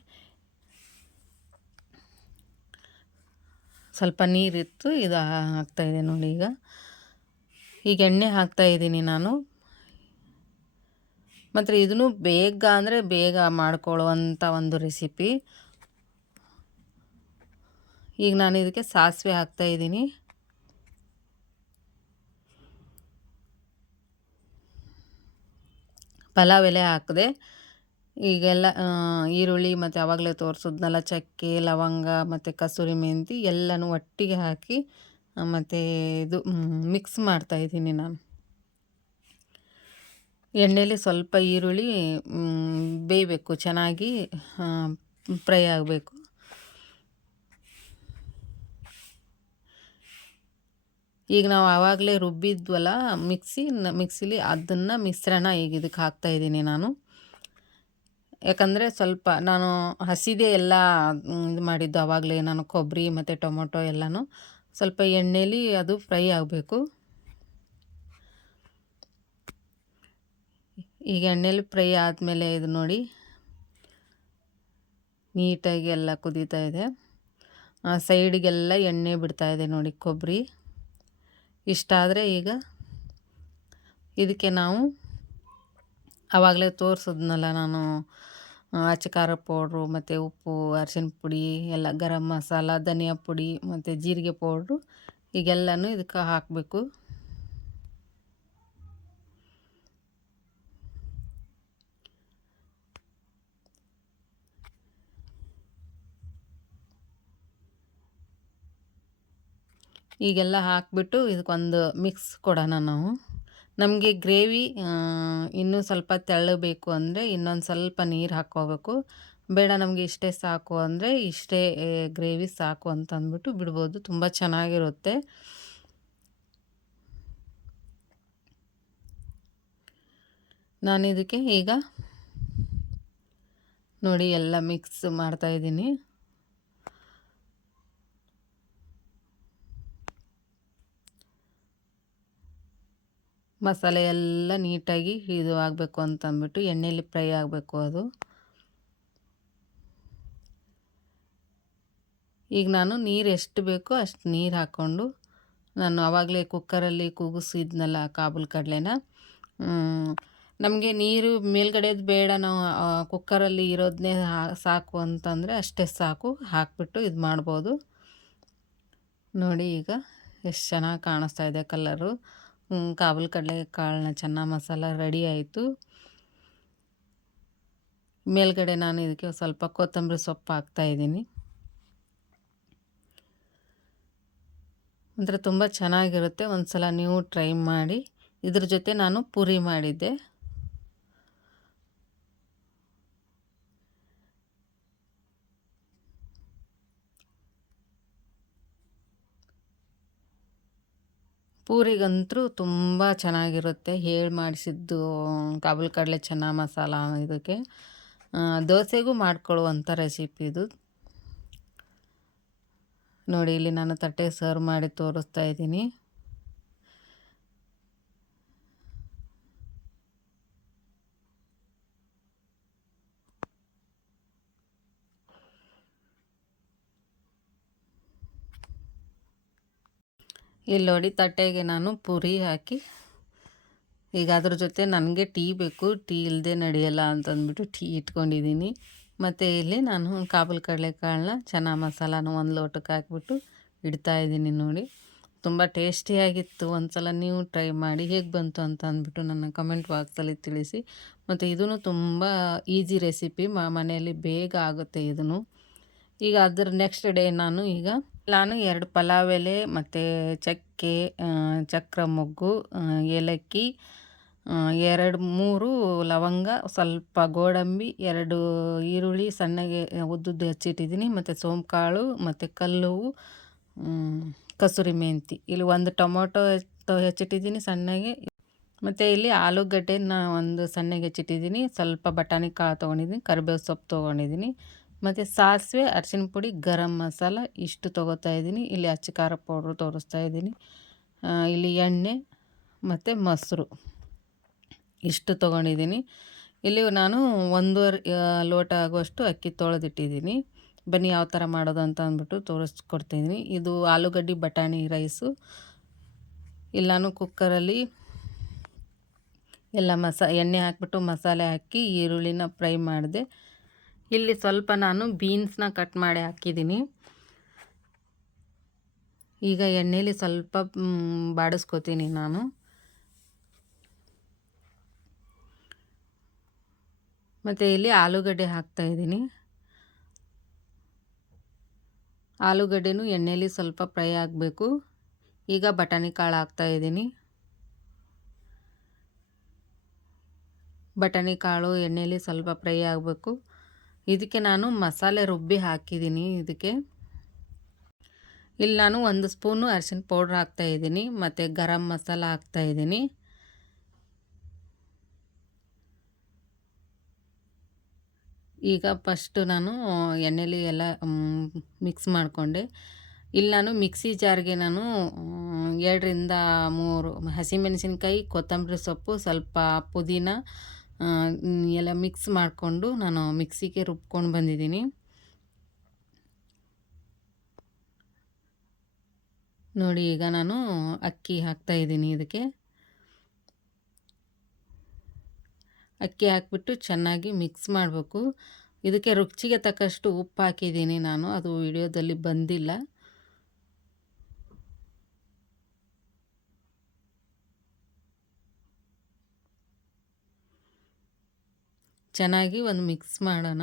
ಸ್ವಲ್ಪ ನೀರಿತ್ತು ಇದು ಹಾಕ್ತಾಯಿದೆ ನೋಡಿ. ಈಗ ಎಣ್ಣೆ ಹಾಕ್ತಾಯಿದ್ದೀನಿ ನಾನು. ಮತ್ತು ಇದನ್ನು ಬೇಗ ಅಂದರೆ ಬೇಗ ಮಾಡ್ಕೊಳ್ಳುವಂಥ ಒಂದು ರೆಸಿಪಿ. ಈಗ ನಾನು ಇದಕ್ಕೆ ಸಾಸಿವೆ ಹಾಕ್ತಾಯಿದ್ದೀನಿ, ಪಲಾವ್ ಎಲೆ ಹಾಕಿದೆ. ಈಗೆಲ್ಲ ಈರುಳ್ಳಿ ಮತ್ತು ಆವಾಗಲೇ ತೋರಿಸಿದ್ನಲ್ಲ ಚಕ್ಕೆ, ಲವಂಗ ಮತ್ತು ಕಸೂರಿ ಮೆಂತಿ ಎಲ್ಲನೂ ಒಟ್ಟಿಗೆ ಹಾಕಿ ಮತ್ತು ಇದು ಮಿಕ್ಸ್ ಮಾಡ್ತಾಯಿದ್ದೀನಿ ನಾನು. ಎಣ್ಣೆಯಲ್ಲಿ ಸ್ವಲ್ಪ ಈರುಳ್ಳಿ ಬೇಯಬೇಕು, ಚೆನ್ನಾಗಿ ಫ್ರೈ ಆಗಬೇಕು. ಈಗ ನಾವು ಆವಾಗಲೇ ರುಬ್ಬಿದ್ವಲ್ಲ ಮಿಕ್ಸಿಲಿ ಅದನ್ನು ಮಿಶ್ರಣ ಈಗ ಇದಕ್ಕೆ ಹಾಕ್ತಾಯಿದ್ದೀನಿ ನಾನು. ಯಾಕಂದರೆ ಸ್ವಲ್ಪ ನಾನು ಹಸಿದೇ ಎಲ್ಲ ಇದು ಮಾಡಿದ್ದು ಆವಾಗಲೇ ನಾನು ಕೊಬ್ಬರಿ ಮತ್ತು ಟೊಮೊಟೊ ಎಲ್ಲನೂ ಸ್ವಲ್ಪ ಎಣ್ಣೆಲಿ ಅದು ಫ್ರೈ ಆಗಬೇಕು. ಈಗ ಎಣ್ಣೆಲಿ ಫ್ರೈ ಆದಮೇಲೆ ಇದು ನೋಡಿ ನೀಟಾಗಿ ಎಲ್ಲ ಕುದೀತಾ ಇದೆ. ಸೈಡಿಗೆಲ್ಲ ಎಣ್ಣೆ ಬಿಡ್ತಾ ಇದೆ ನೋಡಿ ಕೊಬ್ಬರಿ. ಇಷ್ಟಾದರೆ ಈಗ ಇದಕ್ಕೆ ನಾವು ಆವಾಗಲೇ ತೋರಿಸಿದ್ನಲ್ಲ ನಾನು ಅಚ್ಚ ಖಾರ ಪೌಡ್ರು ಮತ್ತು ಉಪ್ಪು, ಅರಿಶಿನ ಪುಡಿ ಎಲ್ಲ, ಗರಂ ಮಸಾಲ, ಧನಿಯಾ ಪುಡಿ ಮತ್ತು ಜೀರಿಗೆ ಪೌಡ್ರು ಈಗೆಲ್ಲನೂ ಇದಕ್ಕೆ ಹಾಕಬೇಕು. ಈಗೆಲ್ಲ ಹಾಕಿಬಿಟ್ಟು ಇದಕ್ಕೊಂದು ಮಿಕ್ಸ್ ಕೊಡೋಣ ನಾವು. ನಮಗೆ ಗ್ರೇವಿ ಇನ್ನೂ ಸ್ವಲ್ಪ ತೆಳ್ಳಗೆ ಬೇಕು ಅಂದರೆ ಇನ್ನೊಂದು ಸ್ವಲ್ಪ ನೀರು ಹಾಕ್ಕೋಬೇಕು. ಬೇಡ ನಮಗೆ ಇಷ್ಟೇ ಸಾಕು ಅಂದರೆ ಇಷ್ಟೇ ಗ್ರೇವಿ ಸಾಕು ಅಂತ ಅಂದ್ಬಿಟ್ಟು ಬಿಡ್ಬೋದು. ತುಂಬ ಚೆನ್ನಾಗಿರುತ್ತೆ. ನಾನು ಇದಕ್ಕೆ ಈಗ ನೋಡಿ ಎಲ್ಲ ಮಿಕ್ಸ್ ಮಾಡ್ತಾಯಿದ್ದೀನಿ. ಮಸಾಲೆ ಎಲ್ಲ ನೀಟಾಗಿ ಇದು ಆಗಬೇಕು ಅಂತ ಅಂದ್ಬಿಟ್ಟು ಎಣ್ಣೆಯಲ್ಲಿ ಫ್ರೈ ಆಗಬೇಕು ಅದು. ಈಗ ನಾನು ನೀರು ಎಷ್ಟು ಬೇಕೋ ಅಷ್ಟು ನೀರು ಹಾಕ್ಕೊಂಡು ನಾನು ಆವಾಗಲೇ ಕುಕ್ಕರಲ್ಲಿ ಕೂಗಿಸಿದ್ನಲ್ಲ ಕಾಬೂಲ್ ಕಡಲೆನ, ನಮಗೆ ನೀರು ಮೇಲ್ಗಡೆದು ಬೇಡ, ನಾವು ಕುಕ್ಕರಲ್ಲಿ ಇರೋದನ್ನೇ ಸಾಕು ಅಂತಂದರೆ ಅಷ್ಟೇ ಸಾಕು, ಹಾಕಿಬಿಟ್ಟು ಇದು ಮಾಡ್ಬೋದು. ನೋಡಿ ಈಗ ಎಷ್ಟು ಚೆನ್ನಾಗಿ ಕಾಣಿಸ್ತಾ ಇದೆ ಕಲರು. ಕಾಬೂಲ್ ಕಡಲೆ ಕಾಳನ್ನ ಚೆನ್ನ ಮಸಾಲ ರೆಡಿ ಆಯಿತು. ಮೇಲ್ಗಡೆ ನಾನು ಇದಕ್ಕೆ ಸ್ವಲ್ಪ ಕೊತ್ತಂಬರಿ ಸೊಪ್ಪು ಹಾಕ್ತಾಯಿದ್ದೀನಿ. ಒಂಥರ ತುಂಬ ಚೆನ್ನಾಗಿರುತ್ತೆ. ಒಂದು ಸಲ ನೀವು ಟ್ರೈ ಮಾಡಿ. ಇದ್ರ ಜೊತೆ ನಾನು ಪೂರಿ ಮಾಡಿದ್ದೆ. ಪೂರಿಗಂತೂ ತುಂಬ ಚೆನ್ನಾಗಿರುತ್ತೆ. ಹೇಳಿ ಮಾಡಿಸಿದ್ದು ಕಾಬೂಲ್ ಕಡಲೆ ಚೆನ್ನ ಮಸಾಲ ಇದಕ್ಕೆ. ದೋಸೆಗೂ ಮಾಡ್ಕೊಳ್ಳುವಂಥ ರೆಸಿಪಿ ಇದು. ನೋಡಿ ಇಲ್ಲಿ ನಾನು ತಟ್ಟೆ ಸರ್ವ್ ಮಾಡಿ ತೋರಿಸ್ತಾ ಇದ್ದೀನಿ. ಇಲ್ಲಿ ನೋಡಿ ತಟ್ಟೆಗೆ ನಾನು ಪೂರಿ ಹಾಕಿ, ಈಗ ಅದ್ರ ಜೊತೆ ನನಗೆ ಟೀ ಬೇಕು, ಟೀ ಇಲ್ಲದೆ ನಡೆಯಲ್ಲ ಅಂತಂದ್ಬಿಟ್ಟು ಟೀ ಇಟ್ಕೊಂಡಿದ್ದೀನಿ. ಮತ್ತು ಇಲ್ಲಿ ನಾನು ಕಾಬೂಲ್ ಕಡಲೆಕಾಳನ್ನ ಚೆನ್ನ ಮಸಾಲಾನು ಒಂದು ಲೋಟಕ್ಕೆ ಹಾಕ್ಬಿಟ್ಟು ಇಡ್ತಾಯಿದ್ದೀನಿ ನೋಡಿ. ತುಂಬ ಟೇಸ್ಟಿಯಾಗಿತ್ತು. ಒಂದು ಸಲ ನೀವು ಟ್ರೈ ಮಾಡಿ ಹೇಗೆ ಬಂತು ಅಂತ ಅಂದ್ಬಿಟ್ಟು ನನ್ನ ಕಮೆಂಟ್ ಬಾಕ್ಸಲ್ಲಿ ತಿಳಿಸಿ. ಮತ್ತು ಇದೂ ತುಂಬ ಈಸಿ ರೆಸಿಪಿ, ಮನೆಯಲ್ಲಿ ಬೇಗ ಆಗುತ್ತೆ ಇದೂ. ಈಗ ಅದರ ನೆಕ್ಸ್ಟ್ ಡೇ ನಾನು 2 ಪಲಾವ್ ಎಲೆ ಮತ್ತು ಚಕ್ಕೆ, ಚಕ್ರ ಮೊಗ್ಗು, ಏಲಕ್ಕಿ, 2-3 ಲವಂಗ, ಸ್ವಲ್ಪ ಗೋಡಂಬಿ, 2 ಈರುಳ್ಳಿ ಸಣ್ಣಗೆ ಉದ್ದುದ್ದು ಹೆಚ್ಚಿಟ್ಟಿದ್ದೀನಿ, ಮತ್ತು ಸೋಂಕಾಳು ಮತ್ತು ಕಲ್ಲುವು, ಕಸೂರಿ ಮೆಂತಿ, ಇಲ್ಲಿ 1 ಟೊಮೊಟೊ ಹೆಚ್ಚಿಟ್ಟಿದ್ದೀನಿ ಸಣ್ಣಗೆ, ಮತ್ತು ಇಲ್ಲಿ ಆಲೂಗಡ್ಡೆನ ಒಂದು ಸಣ್ಣಗೆ ಹೆಚ್ಚಿಟ್ಟಿದ್ದೀನಿ, ಸ್ವಲ್ಪ ಬಟಾಣಿ ಕಾಳು ತೊಗೊಂಡಿದ್ದೀನಿ, ಕರಿಬೇವು ಸೊಪ್ಪು ತೊಗೊಂಡಿದ್ದೀನಿ, ಮತ್ತು ಸಾಸಿವೆ, ಅರಿಶಿನ ಪುಡಿ, ಗರಂ ಮಸಾಲ ಇಷ್ಟು ತೊಗೋತಾ ಇದ್ದೀನಿ. ಇಲ್ಲಿ ಅಚ್ಚ ಖಾರ ಪೌಡ್ರು ತೋರಿಸ್ತಾ ಇದ್ದೀನಿ. ಇಲ್ಲಿ ಎಣ್ಣೆ ಮತ್ತು ಮೊಸರು ಇಷ್ಟು ತೊಗೊಂಡಿದ್ದೀನಿ. ಇಲ್ಲಿ ನಾನು 1.5 ಲೋಟ ಆಗುವಷ್ಟು ಅಕ್ಕಿ ತೊಳೆದಿಟ್ಟಿದ್ದೀನಿ. ಬನ್ನಿ ಯಾವ ಥರ ಮಾಡೋದು ಅಂತ ಅಂದ್ಬಿಟ್ಟು ತೋರಿಸ್ಕೊಡ್ತಿದ್ದೀನಿ. ಇದು ಆಲೂಗಡ್ಡೆ ಬಟಾಣಿ ರೈಸು. ಇಲ್ಲಿ ನಾನು ಕುಕ್ಕರಲ್ಲಿ ಎಲ್ಲ ಎಣ್ಣೆ ಹಾಕಿಬಿಟ್ಟು ಮಸಾಲೆ ಹಾಕಿ ಈರುಳ್ಳಿನ ಫ್ರೈ ಮಾಡಿದೆ. ಇಲ್ಲಿ ಸ್ವಲ್ಪ ನಾನು ಬೀನ್ಸ್ನ ಕಟ್ ಮಾಡಿ ಹಾಕಿದ್ದೀನಿ. ಈಗ ಎಣ್ಣೆಲಿ ಸ್ವಲ್ಪ ಬಾಡಿಸ್ಕೊತೀನಿ ನಾನು. ಮತ್ತು ಇಲ್ಲಿ ಆಲೂಗಡ್ಡೆ ಹಾಕ್ತಾಯಿದ್ದೀನಿ. ಆಲೂಗಡ್ಡೆನೂ ಎಣ್ಣೆಲಿ ಸ್ವಲ್ಪ ಫ್ರೈ ಆಗಬೇಕು. ಈಗ ಬಟಾಣಿ ಕಾಳು ಹಾಕ್ತಾಯಿದ್ದೀನಿ. ಬಟಾಣಿ ಕಾಳು ಎಣ್ಣೆಲಿ ಸ್ವಲ್ಪ ಫ್ರೈ ಆಗಬೇಕು. ಇದಕ್ಕೆ ನಾನು ಮಸಾಲೆ ರುಬ್ಬಿ ಹಾಕಿದ್ದೀನಿ. ಇದಕ್ಕೆ ಇಲ್ಲಿ ನಾನು 1 ಸ್ಪೂನು ಅರಿಶಿನ ಪೌಡ್ರ್ ಹಾಕ್ತಾಯಿದ್ದೀನಿ ಮತ್ತು ಗರಂ ಮಸಾಲ ಹಾಕ್ತಾಯಿದ್ದೀನಿ. ಈಗ ಫಸ್ಟು ನಾನು ಎಣ್ಣೆಲಿ ಎಲ್ಲ ಮಿಕ್ಸ್ ಮಾಡಿಕೊಂಡೆ. ಇಲ್ಲಿ ನಾನು ಮಿಕ್ಸಿ ಜಾರ್ಗೆ ನಾನು 2ರಿಂದ 3 ಹಸಿಮೆಣಸಿನ್ಕಾಯಿ, ಕೊತ್ತಂಬರಿ ಸೊಪ್ಪು, ಸ್ವಲ್ಪ ಪುದೀನ ಎಲ್ಲ ಮಿಕ್ಸ್ ಮಾಡಿಕೊಂಡು ನಾನು ಮಿಕ್ಸಿಗೆ ರುಬ್ಕೊಂಡು ಬಂದಿದ್ದೀನಿ. ನೋಡಿ ಈಗ ನಾನು ಅಕ್ಕಿ ಹಾಕ್ತಾಯಿದ್ದೀನಿ. ಇದಕ್ಕೆ ಅಕ್ಕಿ ಹಾಕ್ಬಿಟ್ಟು ಚೆನ್ನಾಗಿ ಮಿಕ್ಸ್ ಮಾಡಬೇಕು. ಇದಕ್ಕೆ ರುಚಿಗೆ ತಕ್ಕಷ್ಟು ಉಪ್ಪು ಹಾಕಿದ್ದೀನಿ ನಾನು, ಅದು ವಿಡಿಯೋದಲ್ಲಿ ಬಂದಿಲ್ಲ. ಚೆನ್ನಾಗಿ ಒಂದು ಮಿಕ್ಸ್ ಮಾಡೋಣ.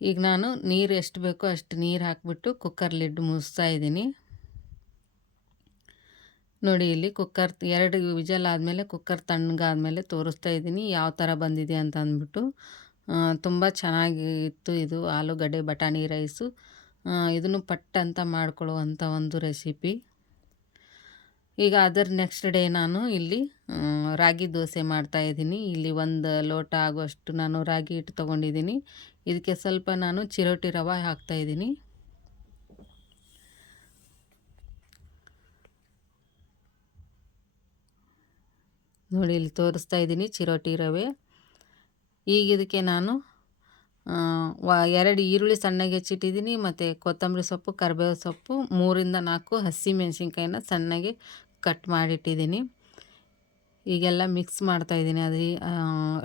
ಈಗ ನಾನು ನೀರು ಎಷ್ಟು ಬೇಕೋ ಅಷ್ಟು ನೀರು ಹಾಕ್ಬಿಟ್ಟು ಕುಕ್ಕರ್ ಲಿಡ್ ಮುಚ್ತಾ ಇದ್ದೀನಿ. ನೋಡಿ ಇಲ್ಲಿ ಕುಕ್ಕರ್ 2 ವಿಜಲ್ ಆದಮೇಲೆ ಕುಕ್ಕರ್ ತಣ್ಣಗಾದ್ಮೇಲೆ ತೋರಿಸ್ತಾ ಇದ್ದೀನಿ ಯಾವ ಥರ ಬಂದಿದೆ ಅಂತ ಅಂದ್ಬಿಟ್ಟು. ತುಂಬ ಚೆನ್ನಾಗಿತ್ತು ಇದು ಆಲೂಗಡ್ಡೆ ಬಟಾಣಿ ರೈಸು. ಇದನ್ನು ಪಟ್ ಅಂತ ಮಾಡ್ಕೊಳ್ಳುವಂಥ ಒಂದು ರೆಸಿಪಿ. ಈಗ ಅದರ ನೆಕ್ಸ್ಟ್ ಡೇ ನಾನು ಇಲ್ಲಿ ರಾಗಿ ದೋಸೆ ಮಾಡ್ತಾಯಿದ್ದೀನಿ. ಇಲ್ಲಿ 1 ಲೋಟ ಆಗುವಷ್ಟು ನಾನು ರಾಗಿ ಹಿಟ್ಟು ತೊಗೊಂಡಿದ್ದೀನಿ. ಇದಕ್ಕೆ ಸ್ವಲ್ಪ ನಾನು ಚಿರೋಟಿ ರವೆ ಹಾಕ್ತಾಯಿದ್ದೀನಿ. ನೋಡಿ ಇಲ್ಲಿ ತೋರಿಸ್ತಾ ಇದ್ದೀನಿ ಚಿರೋಟಿ ರವೆ. ಈಗ ಇದಕ್ಕೆ ನಾನು 2 ಈರುಳ್ಳಿ ಸಣ್ಣಗೆ ಹೆಚ್ಚಿಟ್ಟಿದ್ದೀನಿ ಮತ್ತು ಕೊತ್ತಂಬರಿ ಸೊಪ್ಪು, ಕರಿಬೇವು ಸೊಪ್ಪು, 3ರಿಂದ 4 ಹಸಿಮೆಣಸಿನ್ಕಾಯಿನ ಸಣ್ಣಗೆ ಕಟ್ ಮಾಡಿಟ್ಟಿದ್ದೀನಿ. ಈಗೆಲ್ಲ ಮಿಕ್ಸ್ ಮಾಡ್ತಾಯಿದ್ದೀನಿ. ಅದು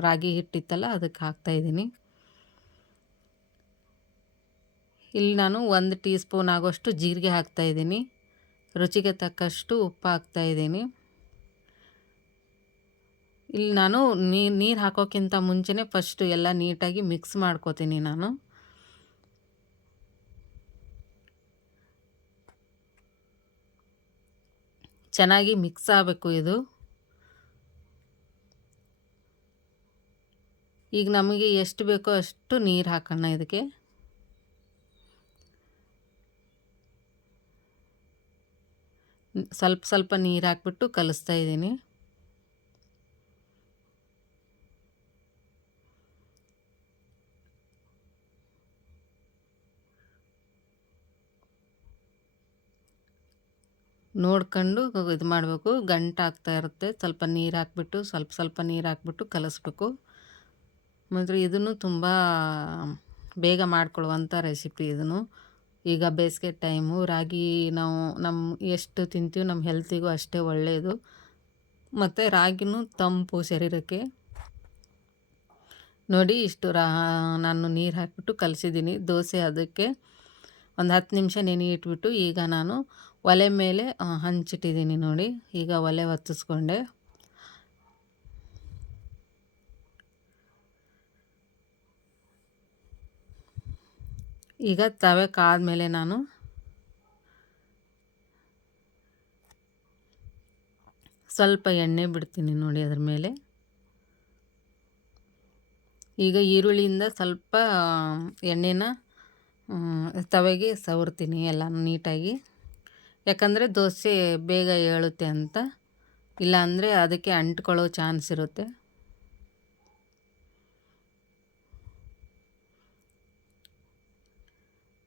ರಾಗಿ ಹಿಟ್ಟಿತ್ತಲ್ಲ ಅದಕ್ಕೆ ಹಾಕ್ತಾಯಿದ್ದೀನಿ. ಇಲ್ಲಿ ನಾನು 1 ಟೀ ಸ್ಪೂನ್ ಆಗೋಷ್ಟು ಜೀರಿಗೆ ಹಾಕ್ತಾಯಿದ್ದೀನಿ. ರುಚಿಗೆ ತಕ್ಕಷ್ಟು ಉಪ್ಪು ಹಾಕ್ತಾಯಿದ್ದೀನಿ. ಇಲ್ಲಿ ನಾನು ನೀರು ಹಾಕೋಕ್ಕಿಂತ ಮುಂಚೆನೇ ಫಸ್ಟು ಎಲ್ಲ ನೀಟಾಗಿ ಮಿಕ್ಸ್ ಮಾಡ್ಕೋತೀನಿ ನಾನು. ಚೆನ್ನಾಗಿ ಮಿಕ್ಸ್ ಆಗಬೇಕು ಇದು. ಈಗ ನಮಗೆ ಎಷ್ಟು ಬೇಕೋ ಅಷ್ಟು ನೀರು ಹಾಕೋಣ ಇದಕ್ಕೆ. ಸ್ವಲ್ಪ ಸ್ವಲ್ಪ ನೀರು ಹಾಕ್ಬಿಟ್ಟು ಕಲಿಸ್ತಾ ಇದ್ದೀನಿ. ನೋಡ್ಕೊಂಡು ಇದು ಮಾಡಬೇಕು, ಗಂಟಾಗ್ತಾ ಇರುತ್ತೆ. ಸ್ವಲ್ಪ ನೀರು ಹಾಕ್ಬಿಟ್ಟು ಸ್ವಲ್ಪ ನೀರು ಹಾಕ್ಬಿಟ್ಟು ಕಲಿಸ್ಬೇಕು. ಮತ್ತು ಇದನ್ನು ತುಂಬ ಬೇಗ ಮಾಡ್ಕೊಳ್ಳುವಂಥ ರೆಸಿಪಿ ಇದನ್ನು. ಈಗ ಬೇಸಿಗೆ ಟೈಮು ರಾಗಿ ನಾವು ಎಷ್ಟು ತಿಂತೀವಿ ನಮ್ಮ ಹೆಲ್ತಿಗೂ ಅಷ್ಟೇ ಒಳ್ಳೆಯದು. ಮತ್ತು ರಾಗಿನೂ ತಂಪು ಶರೀರಕ್ಕೆ. ನೋಡಿ ಇಷ್ಟು ನಾನು ನೀರು ಹಾಕ್ಬಿಟ್ಟು ಕಲಸಿದ್ದೀನಿ. ದೋಸೆ ಅದಕ್ಕೆ ಒಂದು 10 ನಿಮಿಷ ನೆನೆ ಇಟ್ಬಿಟ್ಟು ಈಗ ನಾನು ಒಲೆ ಮೇಲೆ ಹಂಚಿಟ್ಟಿದ್ದೀನಿ. ನೋಡಿ ಈಗ ಒಲೆ ಹೊತ್ತಿಸ್ಕೊಂಡೆ. ಈಗ ತವೆ ಕಾದ್ಮೇಲೆ ನಾನು ಸ್ವಲ್ಪ ಎಣ್ಣೆ ಬಿಡ್ತೀನಿ ನೋಡಿ ಅದ್ರ ಮೇಲೆ. ಈಗ ಈರುಳ್ಳಿಯಿಂದ ಸ್ವಲ್ಪ ಎಣ್ಣೆನ ತವೆಗೆ ಸವರ್ತೀನಿ ಎಲ್ಲ ನೀಟಾಗಿ. ಯಾಕಂದರೆ ದೋಸೆ ಬೇಗ ಏಳುತ್ತೆ ಅಂತ, ಇಲ್ಲಾಂದರೆ ಅದಕ್ಕೆ ಅಂಟ್ಕೊಳ್ಳೋ ಚಾನ್ಸ್ ಇರುತ್ತೆ.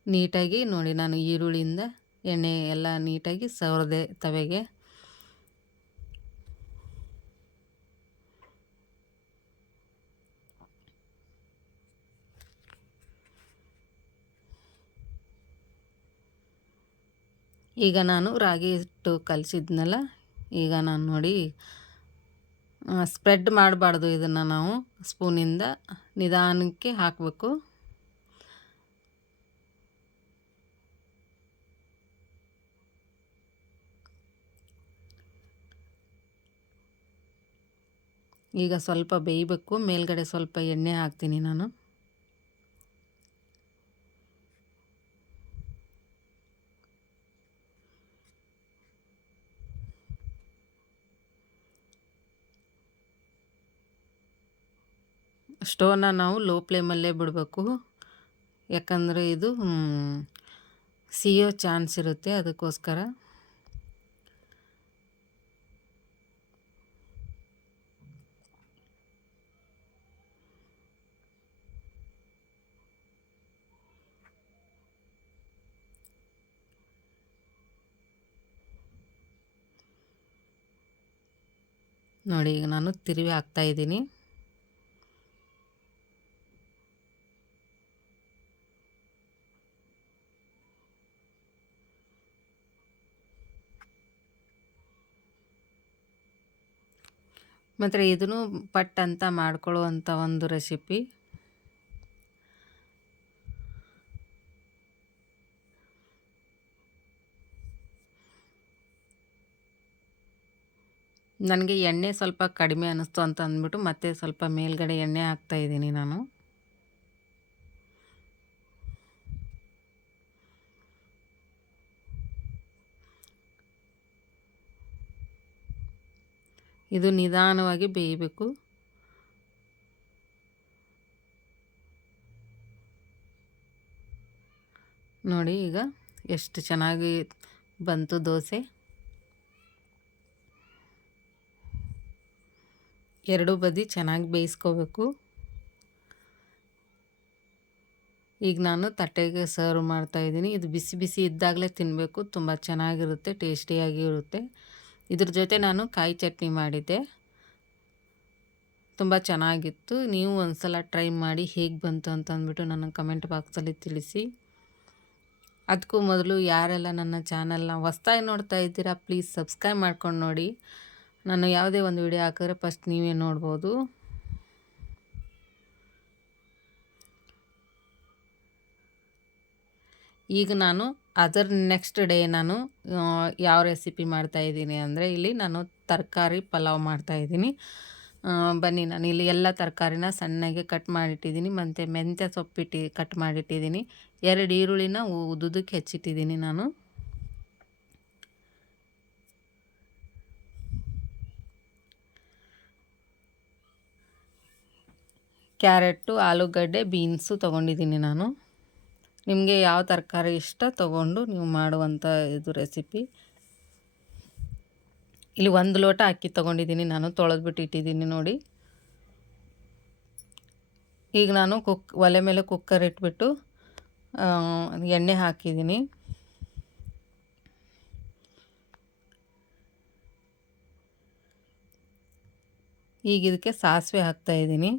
ನೀಟಾಗಿ ನೋಡಿ ನಾನು ಈರುಳ್ಳಿಯಿಂದ ಎಣ್ಣೆ ಎಲ್ಲ ನೀಟಾಗಿ ಸವರಿದೆ ತವೆಗೆ. ಈಗ ನಾನು ರಾಗಿ ಹಿಟ್ಟು ಕಲಸಿದ್ನಲ್ಲ, ಈಗ ನಾನು ನೋಡಿ ಸ್ಪ್ರೆಡ್ ಮಾಡಬಾರ್ದು. ಇದನ್ನು ನಾವು ಸ್ಪೂನಿಂದ ನಿಧಾನಕ್ಕೆ ಹಾಕಬೇಕು. ಈಗ ಸ್ವಲ್ಪ ಬೇಯಬೇಕು. ಮೇಲ್ಗಡೆ ಸ್ವಲ್ಪ ಎಣ್ಣೆ ಹಾಕ್ತೀನಿ ನಾನು. ಸ್ಟೋವ್ನ ನಾವು ಲೋ ಫ್ಲೇಮಲ್ಲೇ ಬಿಡಬೇಕು, ಯಾಕಂದರೆ ಇದು ಸಿಯೋ ಚಾನ್ಸ್ ಇರುತ್ತೆ, ಅದಕ್ಕೋಸ್ಕರ. ನೋಡಿ ಈಗ ನಾನು ತಿರುವಿ ಹಾಕ್ತಾಯಿದ್ದೀನಿ. ಮತ್ತು ಇದನ್ನು ಪಟ್ ಅಂತ ಮಾಡ್ಕೊಳ್ಳುವಂಥ ಒಂದು ರೆಸಿಪಿ. ನನಗೆ ಎಣ್ಣೆ ಸ್ವಲ್ಪ ಕಡಿಮೆ ಅನ್ನಿಸ್ತು ಅಂತ ಅಂದ್ಬಿಟ್ಟು ಮತ್ತೆ ಸ್ವಲ್ಪ ಮೇಲ್ಗಡೆ ಎಣ್ಣೆ ಹಾಕ್ತಾಯಿದ್ದೀನಿ ನಾನು. ಇದು ನಿಧಾನವಾಗಿ ಬೇಯಬೇಕು. ನೋಡಿ ಈಗ ಎಷ್ಟು ಚೆನ್ನಾಗಿ ಬಂತು ದೋಸೆ. ಎರಡೂ ಬದಿ ಚೆನ್ನಾಗಿ ಬೇಯಿಸ್ಕೋಬೇಕು. ಈಗ ನಾನು ತಟ್ಟೆಗೆ ಸರ್ವ್ ಮಾಡ್ತಾಯಿದ್ದೀನಿ. ಇದು ಬಿಸಿ ಬಿಸಿ ಇದ್ದಾಗಲೇ ತಿನ್ನಬೇಕು, ತುಂಬ ಚೆನ್ನಾಗಿರುತ್ತೆ, ಟೇಸ್ಟಿಯಾಗಿ ಇರುತ್ತೆ. ಇದ್ರ ಜೊತೆ ನಾನು ಕಾಯಿ ಚಟ್ನಿ ಮಾಡಿದ್ದೆ, ತುಂಬ ಚೆನ್ನಾಗಿತ್ತು. ನೀವು ಒಂದ್ಸಲ ಟ್ರೈ ಮಾಡಿ ಹೇಗೆ ಬಂತು ಅಂತ ಅಂದ್ಬಿಟ್ಟು ನನಗೆ ಕಮೆಂಟ್ ಬಾಕ್ಸಲ್ಲಿ ತಿಳಿಸಿ. ಅದಕ್ಕೂ ಮೊದಲು ಯಾರೆಲ್ಲ ನನ್ನ ಚಾನಲ್ನ ಹೊಸ್ದಾಗಿ ನೋಡ್ತಾ ಇದ್ದೀರಾ, ಪ್ಲೀಸ್ ಸಬ್ಸ್ಕ್ರೈಬ್ ಮಾಡ್ಕೊಂಡು ನೋಡಿ. ನಾನು ಯಾವುದೇ ಒಂದು ವಿಡಿಯೋ ಹಾಕಿದ್ರೆ ಫಸ್ಟ್ ನೀವೇ ನೋಡ್ಬೋದು. ಈಗ ನಾನು ಅದರ ನೆಕ್ಸ್ಟ್ ಡೇ ನಾನು ಯಾವ ರೆಸಿಪಿ ಮಾಡ್ತಾಯಿದ್ದೀನಿ ಅಂದರೆ, ಇಲ್ಲಿ ನಾನು ತರಕಾರಿ ಪಲಾವ್ ಮಾಡ್ತಾಯಿದ್ದೀನಿ. ಬನ್ನಿ, ನಾನು ಇಲ್ಲಿ ಎಲ್ಲ ತರಕಾರಿನ ಸಣ್ಣಗೆ ಕಟ್ ಮಾಡಿಟ್ಟಿದ್ದೀನಿ, ಮತ್ತು ಮೆಂತ್ಯ ಸೊಪ್ಪಿಟ್ಟು ಕಟ್ ಮಾಡಿಟ್ಟಿದ್ದೀನಿ. 2 ಈರುಳ್ಳಿನ ಉದ್ದುದಕ್ಕೆ ಹೆಚ್ಚಿಟ್ಟಿದ್ದೀನಿ ನಾನು. ಕ್ಯಾರೆಟು, ಆಲೂಗಡ್ಡೆ, ಬೀನ್ಸು ತೊಗೊಂಡಿದ್ದೀನಿ ನಾನು. ನಿಮಗೆ ಯಾವ ತರಕಾರಿ ಇಷ್ಟ ತೊಗೊಂಡು ನೀವು ಮಾಡುವಂಥ ಇದು ರೆಸಿಪಿ. ಇಲ್ಲಿ 1 ಲೋಟ ಅಕ್ಕಿ ತೊಗೊಂಡಿದ್ದೀನಿ ನಾನು, ತೊಳೆದ್ಬಿಟ್ಟು ಇಟ್ಟಿದ್ದೀನಿ ನೋಡಿ. ಈಗ ನಾನು ಒಲೆ ಮೇಲೆ ಕುಕ್ಕರ್ ಇಟ್ಬಿಟ್ಟು ಎಣ್ಣೆ ಹಾಕಿದ್ದೀನಿ. ಈಗ ಇದಕ್ಕೆ ಸಾಸಿವೆ ಹಾಕ್ತಾಯಿದ್ದೀನಿ.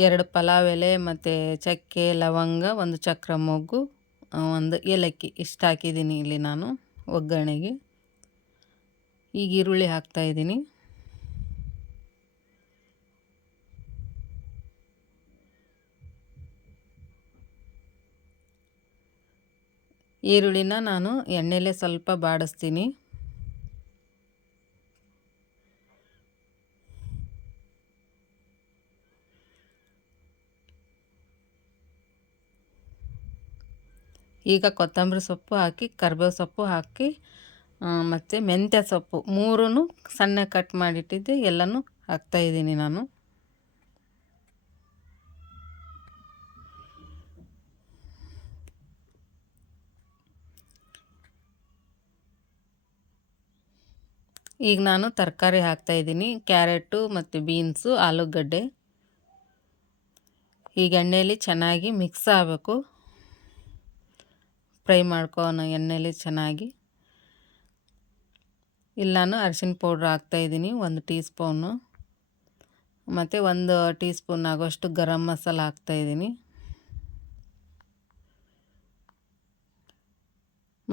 2 ಪಲಾವ್ ಎಲೆ ಮತ್ತು ಚಕ್ಕೆ, ಲವಂಗ, 1 ಚಕ್ರ ಮೊಗ್ಗು, 1 ಏಲಕ್ಕಿ ಇಷ್ಟು ಹಾಕಿದ್ದೀನಿ ಇಲ್ಲಿ ನಾನು ಒಗ್ಗರಣೆಗೆ. ಈಗ ಈರುಳ್ಳಿ ಹಾಕ್ತಾಯಿದ್ದೀನಿ. ಈರುಳ್ಳಿನ ನಾನು ಎಣ್ಣೆಲೇ ಸ್ವಲ್ಪ ಬಾಡಿಸ್ತೀನಿ. ಈಗ ಕೊತ್ತಂಬರಿ ಸೊಪ್ಪು ಹಾಕಿ, ಕರಿಬೇವು ಸೊಪ್ಪು ಹಾಕಿ, ಮತ್ತು ಮೆಂತ್ಯ ಸೊಪ್ಪು 3 ಸಣ್ಣ ಕಟ್ ಮಾಡಿಟ್ಟಿದ್ದೆ ಎಲ್ಲನೂ ಹಾಕ್ತಾಯಿದ್ದೀನಿ ನಾನು. ಈಗ ನಾನು ತರಕಾರಿ ಹಾಕ್ತಾಯಿದ್ದೀನಿ, ಕ್ಯಾರೆಟು ಮತ್ತು ಬೀನ್ಸು, ಆಲೂಗಡ್ಡೆ. ಈಗ ಎಣ್ಣೆಯಲ್ಲಿ ಚೆನ್ನಾಗಿ ಮಿಕ್ಸ್ ಆಗಬೇಕು, ಫ್ರೈ ಮಾಡ್ಕೊಳೋಣ ಎಣ್ಣೆಯಲ್ಲಿ ಚೆನ್ನಾಗಿ. ಇಲ್ಲಿ ನಾನು ಅರಿಶಿನ ಪೌಡ್ರ್ ಹಾಕ್ತಾಯಿದ್ದೀನಿ 1 ಟೀ ಸ್ಪೂನು, ಮತ್ತು 1 ಟೀ ಸ್ಪೂನ್ ಆಗೋಷ್ಟು ಗರಂ ಮಸಾಲ ಹಾಕ್ತಾಯಿದ್ದೀನಿ.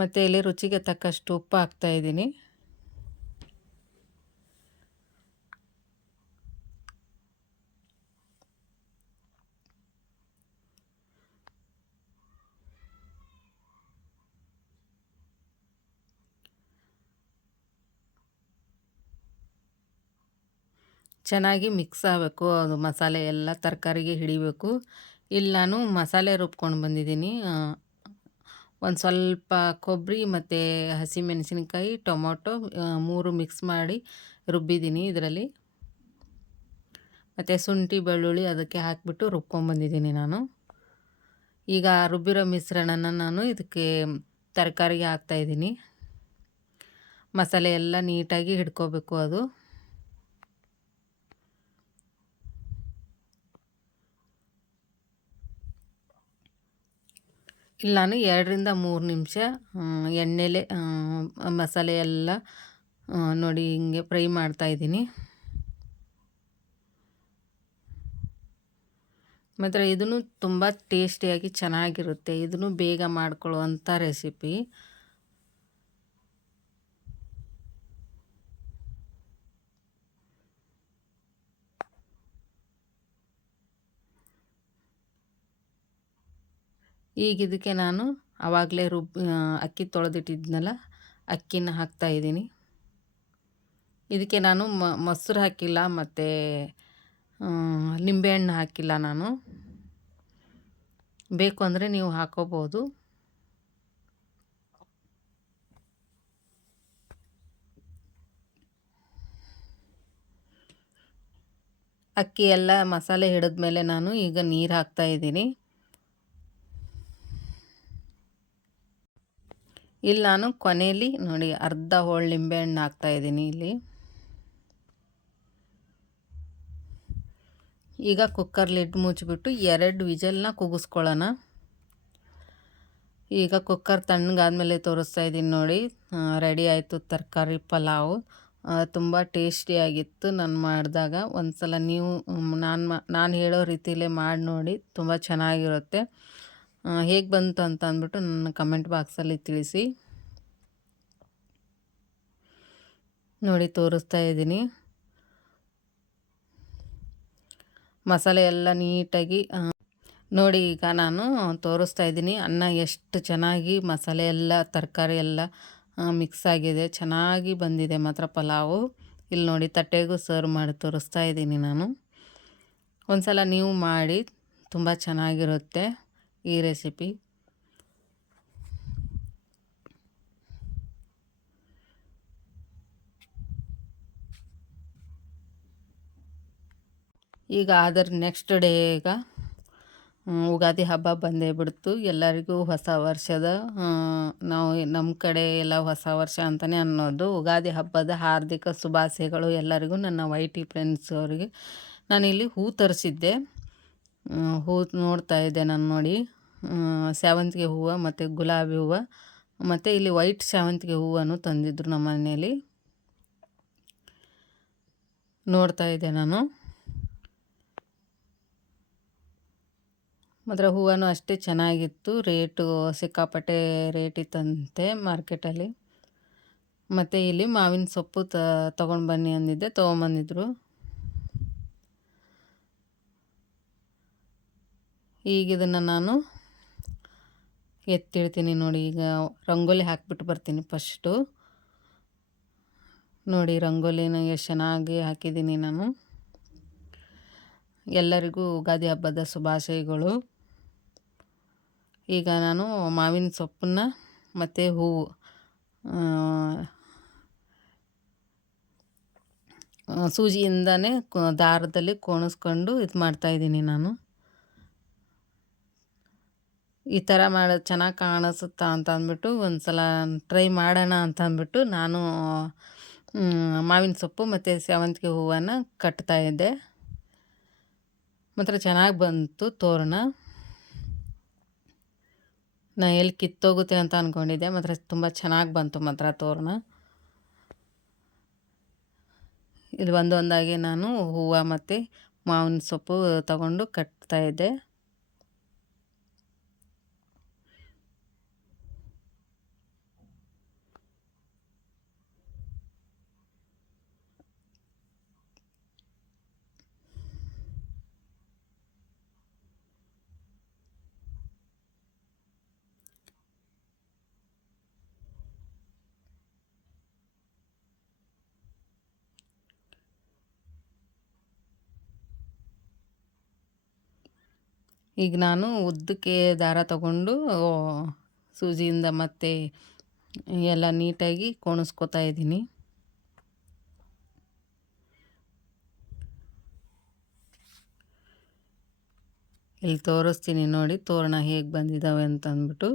ಮತ್ತು ಇಲ್ಲಿ ರುಚಿಗೆ ತಕ್ಕಷ್ಟು ಉಪ್ಪು ಹಾಕ್ತಾಯಿದ್ದೀನಿ. ಚೆನ್ನಾಗಿ ಮಿಕ್ಸ್ ಆಗಬೇಕು, ಅದು ಮಸಾಲೆ ಎಲ್ಲ ತರಕಾರಿಗೆ ಹಿಡಿಬೇಕು. ಇಲ್ಲಿ ನಾನು ಮಸಾಲೆ ರುಬ್ಕೊಂಡು ಬಂದಿದ್ದೀನಿ. ಒಂದು ಸ್ವಲ್ಪ ಕೊಬ್ಬರಿ ಮತ್ತು ಹಸಿಮೆಣಸಿನ್ಕಾಯಿ, ಟೊಮೊಟೊ 3 ಮಿಕ್ಸ್ ಮಾಡಿ ರುಬ್ಬಿದ್ದೀನಿ ಇದರಲ್ಲಿ. ಮತ್ತು ಶುಂಠಿ ಬೆಳ್ಳುಳ್ಳಿ ಅದಕ್ಕೆ ಹಾಕಿಬಿಟ್ಟು ರುಬ್ಕೊಂಬಂದಿದ್ದೀನಿ ನಾನು. ಈಗ ರುಬ್ಬಿರೋ ಮಿಶ್ರಣನ ನಾನು ಇದಕ್ಕೆ ತರಕಾರಿಗೆ ಹಾಕ್ತಾಯಿದ್ದೀನಿ. ಮಸಾಲೆ ಎಲ್ಲ ನೀಟಾಗಿ ಹಿಡ್ಕೋಬೇಕು ಅದು. ಇಲ್ಲಿ ನಾನು 2ರಿಂದ 3 ನಿಮಿಷ ಎಣ್ಣೆಲೆ ಮಸಾಲೆ ಎಲ್ಲ ನೋಡಿ ಹಿಂಗೆ ಫ್ರೈ ಮಾಡ್ತಾಯಿದ್ದೀನಿ. ಮಾತ್ರ ಇದನ್ನು ತುಂಬ ಟೇಸ್ಟಿಯಾಗಿ ಚೆನ್ನಾಗಿರುತ್ತೆ. ಇದನ್ನು ಬೇಗ ಮಾಡ್ಕೊಳ್ಳುವಂಥ ರೆಸಿಪಿ. ಈಗ ಇದಕ್ಕೆ ನಾನು ಆವಾಗಲೇ ಅಕ್ಕಿ ತೊಳೆದಿಟ್ಟಿದ್ನಲ್ಲ, ಅಕ್ಕಿನ ಹಾಕ್ತಾಯಿದ್ದೀನಿ. ಇದಕ್ಕೆ ನಾನು ಮೊಸರು ಹಾಕಿಲ್ಲ ಮತ್ತು ನಿಂಬೆಹಣ್ಣು ಹಾಕಿಲ್ಲ ನಾನು. ಬೇಕು ಅಂದರೆ ನೀವು ಹಾಕೋಬೋದು. ಅಕ್ಕಿ ಎಲ್ಲ ಮಸಾಲೆ ಹಿಡಿದ್ಮೇಲೆ ನಾನು ಈಗ ನೀರು ಹಾಕ್ತಾಯಿದ್ದೀನಿ. ಇಲ್ಲಿ ನಾನು ಕೊನೆಯಲ್ಲಿ ನೋಡಿ ಅರ್ಧ ಹೋಳು ನಿಂಬೆಹಣ್ಣು ಹಾಕ್ತಾಯಿದ್ದೀನಿ ಇಲ್ಲಿ. ಈಗ ಕುಕ್ಕರ್ ಲಿಡ್ ಮುಚ್ಚಿಬಿಟ್ಟು 2 ವಿಜಲ್ನ ಕೂಗಿಸ್ಕೊಳ್ಳೋಣ. ಈಗ ಕುಕ್ಕರ್ ತಣ್ಣಗಾದ್ಮೇಲೆ ತೋರಿಸ್ತಾ ಇದ್ದೀನಿ ನೋಡಿ. ರೆಡಿ ಆಯಿತು ತರಕಾರಿ ಪಲಾವು. ತುಂಬ ಟೇಸ್ಟಿಯಾಗಿತ್ತು ನಾನು ಮಾಡಿದಾಗ. ಒಂದು ಸಲ ನೀವು ನಾನು ಹೇಳೋ ರೀತಿಯಲ್ಲೇ ಮಾಡಿ ನೋಡಿ, ತುಂಬ ಚೆನ್ನಾಗಿರುತ್ತೆ. ಹೇಗೆ ಬಂತು ಅಂತ ಅಂದ್ಬಿಟ್ಟು ನನ್ನ ಕಮೆಂಟ್ ಬಾಕ್ಸಲ್ಲಿ ತಿಳಿಸಿ. ನೋಡಿ ತೋರಿಸ್ತಾ ಇದ್ದೀನಿ. ಮಸಾಲೆ ಎಲ್ಲ ನೀಟಾಗಿ ನೋಡಿ ಈಗ ನಾನು ತೋರಿಸ್ತಾ ಇದ್ದೀನಿ. ಅನ್ನ ಎಷ್ಟು ಚೆನ್ನಾಗಿ ಮಸಾಲೆ ಎಲ್ಲ ತರಕಾರಿ ಎಲ್ಲ ಮಿಕ್ಸ್ ಆಗಿದೆ, ಚೆನ್ನಾಗಿ ಬಂದಿದೆ ಮಾತ್ರ ಪಲಾವು. ಇಲ್ಲಿ ನೋಡಿ ತಟ್ಟೆಗೂ ಸರ್ವ್ ಮಾಡಿ ತೋರಿಸ್ತಾ ಇದ್ದೀನಿ ನಾನು. ಒಂದು ಸಲ ನೀವು ಮಾಡಿ, ತುಂಬ ಚೆನ್ನಾಗಿರುತ್ತೆ ಈ ರೆಸಿಪಿ. ಈಗ ಅದರ ನೆಕ್ಸ್ಟ್ ಡೇ ಈಗ ಯುಗಾದಿ ಹಬ್ಬ ಬಂದೇ ಬಿಡ್ತು. ಎಲ್ಲರಿಗೂ ಹೊಸ ವರ್ಷದ ನಾವು ನಮ್ಮ ಕಡೆ ಎಲ್ಲ ಹೊಸ ವರ್ಷ ಅಂತಲೇ ಅನ್ನೋದು. ಯುಗಾದಿ ಹಬ್ಬದ ಹಾರ್ದಿಕ ಶುಭಾಶಯಗಳು ಎಲ್ಲರಿಗೂ. ನನ್ನ ವೈಟಿ ಫ್ರೆಂಡ್ಸ್ ಅವರಿಗೆ ನಾನಿಲ್ಲಿ ಹೂ ತರಿಸಿದ್ದೆ. ಹೂ ನೋಡ್ತಾ ಇದ್ದೆ ನಾನು ನೋಡಿ. ಸೇವಂತಿಗೆ ಹೂವು ಮತ್ತು ಗುಲಾಬಿ ಹೂವು ಮತ್ತು ಇಲ್ಲಿ ವೈಟ್ ಸೇವಂತಿಗೆ ಹೂವನ್ನು ತಂದಿದ್ರು ನಮ್ಮ ಮನೆಯಲ್ಲಿ. ನೋಡ್ತಾ ಇದ್ದೆ ನಾನು. ಮಾತ್ರ ಹೂವು ಅಷ್ಟೇ ಚೆನ್ನಾಗಿತ್ತು. ರೇಟು ಸಿಕ್ಕಾಪಟ್ಟೆ ರೇಟ್ ಇತ್ತಂತೆ ಮಾರ್ಕೆಟಲ್ಲಿ. ಮತ್ತು ಇಲ್ಲಿ ಮಾವಿನ ಸೊಪ್ಪು ತೊಗೊಂಡು ಬನ್ನಿ ಅಂದಿದ್ದೆ, ತೊಗೊಂಬಂದಿದ್ರು. ಈಗ ಇದನ್ನು ನಾನು ಎತ್ತಿಡ್ತೀನಿ ನೋಡಿ. ಈಗ ರಂಗೋಲಿ ಹಾಕಿಬಿಟ್ಟು ಬರ್ತೀನಿ ಫಸ್ಟು. ನೋಡಿ ರಂಗೋಲಿನ ಎಷ್ಟು ಚೆನ್ನಾಗಿ ಹಾಕಿದ್ದೀನಿ ನಾನು. ಎಲ್ಲರಿಗೂ ಯುಗಾದಿ ಹಬ್ಬದ ಶುಭಾಶಯಗಳು. ಈಗ ನಾನು ಮಾವಿನ ಸೊಪ್ಪನ್ನು ಮತ್ತು ಹೂವು ಸೂಜಿಯಿಂದನೇ ದಾರದಲ್ಲಿ ಕೋಣಿಸ್ಕೊಂಡು ಇದು ಮಾಡ್ತಾಯಿದ್ದೀನಿ ನಾನು. ಈ ಥರ ಮಾಡೋದು ಚೆನ್ನಾಗಿ ಕಾಣಿಸುತ್ತಾ ಅಂತ ಅಂದ್ಬಿಟ್ಟು ಒಂದು ಸಲ ಟ್ರೈ ಮಾಡೋಣ ಅಂತ ಅಂದ್ಬಿಟ್ಟು ನಾನು ಮಾವಿನ ಸೊಪ್ಪು ಮತ್ತು ಸೇವಂತಿಗೆ ಹೂವನ್ನು ಕಟ್ತಾಯಿದ್ದೆ. ಮಾತ್ರ ಚೆನ್ನಾಗಿ ಬಂತು ತೋರಣ. ನಾನು ಎಲ್ಲಿ ಕಿತ್ತೋಗುತ್ತೆ ಅಂತ ಅಂದ್ಕೊಂಡಿದ್ದೆ, ಮಾತ್ರ ತುಂಬ ಚೆನ್ನಾಗಿ ಬಂತು ಮಾತ್ರ ತೋರಣ. ಇಲ್ಲಿ ಒಂದೊಂದಾಗಿ ನಾನು ಹೂವು ಮತ್ತು ಮಾವಿನ ಸೊಪ್ಪು ತಗೊಂಡು ಕಟ್ತಾಯಿದ್ದೆ. ಈಗ ನಾನು ಉದ್ದಕ್ಕೆ ದಾರ ತಗೊಂಡು ಸೂಜಿಯಿಂದ ಮತ್ತೆ ಎಲ್ಲ ನೀಟಾಗಿ ಕೋಣಿಸ್ಕೊತಾ ಇದ್ದೀನಿ. ಇಲ್ಲಿ ತೋರಿಸ್ತೀನಿ ನೋಡಿ ತೋರಣ ಹೇಗೆ ಬಂದಿದ್ದಾವೆ ಅಂತ ಅಂದ್ಬಿಟ್ಟು.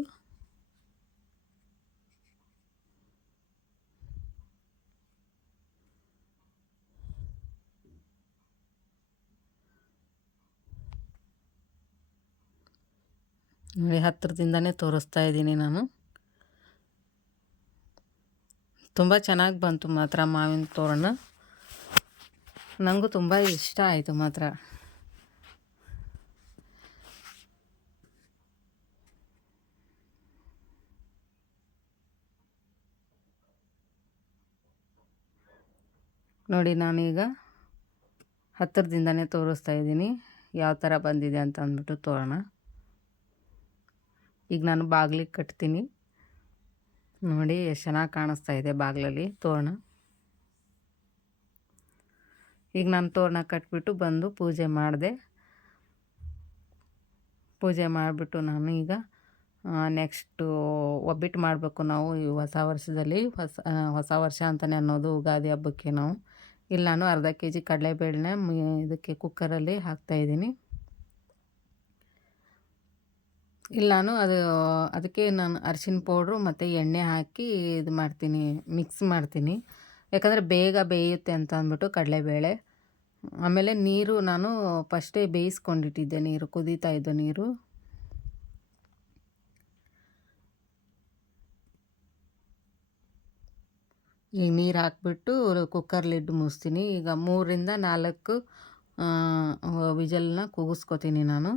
ನೋಡಿ ಹತ್ತಿರದಿಂದನೇ ತೋರಿಸ್ತಾ ಇದ್ದೀನಿ ನಾನು. ತುಂಬ ಚೆನ್ನಾಗಿ ಬಂತು ಮಾತ್ರ ಮಾವಿನ ತೋರಣ. ನನಗೂ ತುಂಬ ಇಷ್ಟ ಆಯಿತು ಮಾತ್ರ. ನೋಡಿ ನಾನೀಗ ಹತ್ತಿರದಿಂದನೇ ತೋರಿಸ್ತಾ ಇದ್ದೀನಿ ಯಾವ ಥರ ಬಂದಿದೆ ಅಂತ ಅಂದ್ಬಿಟ್ಟು ತೋರಣ. ಈಗ ನಾನು ಬಾಗಿಲಿಗೆ ಕಟ್ತೀನಿ. ನೋಡಿ ಎಷ್ಟು ಚೆನ್ನಾಗಿ ಕಾಣಿಸ್ತಾ ಇದೆ ಬಾಗಿಲಲ್ಲಿ ತೋರಣ. ಈಗ ನಾನು ತೋರಣ ಕಟ್ಬಿಟ್ಟು ಬಂದು ಪೂಜೆ ಮಾಡಿದೆ. ಪೂಜೆ ಮಾಡಿಬಿಟ್ಟು ನಾನು ಈಗ ನೆಕ್ಸ್ಟು ಒಬ್ಬಟ್ಟು ಮಾಡಬೇಕು ನಾವು ಈ ಹೊಸ ವರ್ಷದಲ್ಲಿ. ಹೊಸ ವರ್ಷ ಅಂತಲೇ ಅನ್ನೋದು ಯುಗಾದಿ ಹಬ್ಬಕ್ಕೆ ನಾವು. ಇಲ್ಲಿ ನಾನು ಅರ್ಧ kg ಕಡಲೆಬೇಳೆನ ಇದಕ್ಕೆ ಕುಕ್ಕರಲ್ಲಿ ಹಾಕ್ತಾಯಿದ್ದೀನಿ. ಇಲ್ಲಿ ನಾನು ಅದಕ್ಕೆ ನಾನು ಅರಿಶಿನ ಪೌಡ್ರು ಮತ್ತು ಎಣ್ಣೆ ಹಾಕಿ ಇದು ಮಾಡ್ತೀನಿ, ಮಿಕ್ಸ್ ಮಾಡ್ತೀನಿ. ಯಾಕಂದರೆ ಬೇಗ ಬೇಯುತ್ತೆ ಅಂತ ಅಂದ್ಬಿಟ್ಟು ಕಡಲೆಬೇಳೆ. ಆಮೇಲೆ ನೀರು ನಾನು ಫಸ್ಟೇ ಬೇಯಿಸ್ಕೊಂಡಿಟ್ಟಿದ್ದೆ, ನೀರು ಕುದೀತಾ ಇದ್ದು ನೀರು. ಈಗ ನೀರು ಹಾಕ್ಬಿಟ್ಟು ಕುಕ್ಕರ್ ಲಿಡ್ ಮುಚ್ತೀನಿ. ಈಗ 3ರಿಂದ 4 ವಿಜಲ್ನ ಕೂಗಿಸ್ಕೊತೀನಿ ನಾನು.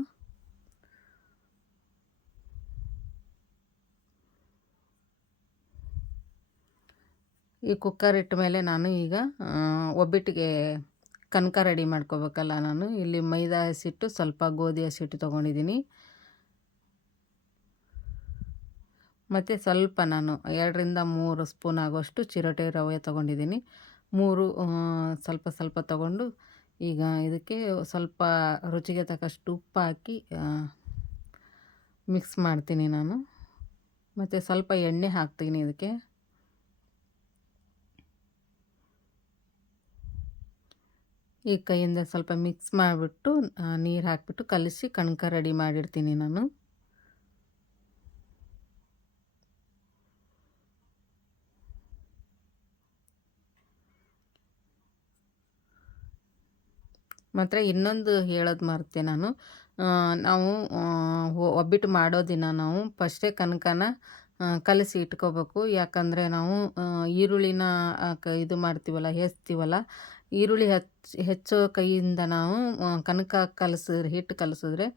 ಈ ಕುಕ್ಕರ್ ಇಟ್ಟ ಮೇಲೆ ನಾನು ಈಗ ಒಬ್ಬಟ್ಟಿಗೆ ಕನಕ ರೆಡಿ ಮಾಡ್ಕೋಬೇಕಲ್ಲ. ನಾನು ಇಲ್ಲಿ ಮೈದಾ ಹಸಿಟ್ಟು ಸ್ವಲ್ಪ ಗೋಧಿ ಹಸಿಟ್ಟು ತೊಗೊಂಡಿದ್ದೀನಿ. ಮತ್ತು ಸ್ವಲ್ಪ ನಾನು 2ರಿಂದ 3 ಸ್ಪೂನ್ ಆಗೋಷ್ಟು ಚಿರೋಟೆ ರವೆ ತೊಗೊಂಡಿದ್ದೀನಿ. 3 ಸ್ವಲ್ಪ ಸ್ವಲ್ಪ ತೊಗೊಂಡು ಈಗ ಇದಕ್ಕೆ ಸ್ವಲ್ಪ ರುಚಿಗೆ ತಕ್ಕಷ್ಟು ಉಪ್ಪು ಹಾಕಿ ಮಿಕ್ಸ್ ಮಾಡ್ತೀನಿ ನಾನು. ಮತ್ತು ಸ್ವಲ್ಪ ಎಣ್ಣೆ ಹಾಕ್ತೀನಿ ಇದಕ್ಕೆ. ಈ ಕೈಯಿಂದ ಸ್ವಲ್ಪ ಮಿಕ್ಸ್ ಮಾಡಿಬಿಟ್ಟು ನೀರು ಹಾಕಿಬಿಟ್ಟು ಕಲಸಿ ಕಣಕ ರೆಡಿ ಮಾಡಿರ್ತೀನಿ ನಾನು. ಮಾತ್ರ ಇನ್ನೊಂದು ಹೇಳೋದು ಮರೆತೆ ನಾನು. ನಾವು ಒಬ್ಬಟ್ಟು ಮಾಡೋ ದಿನ ನಾವು ಫಸ್ಟೇ ಕನಕನ ಕಲಸಿ ಇಟ್ಕೋಬೇಕು. ಯಾಕಂದರೆ ನಾವು ಈರುಳ್ಳಿನ ಇದು ಮಾಡ್ತೀವಲ್ಲ, ಹೆಚ್ಚ್ತೀವಲ್ಲ, ಈರುಳ್ಳಿ ಹೆಚ್ಚೋ ಕೈಯಿಂದ ನಾವು ಕನಕ ಹಿಟ್ಟು ಕಲಸಿದ್ರೆ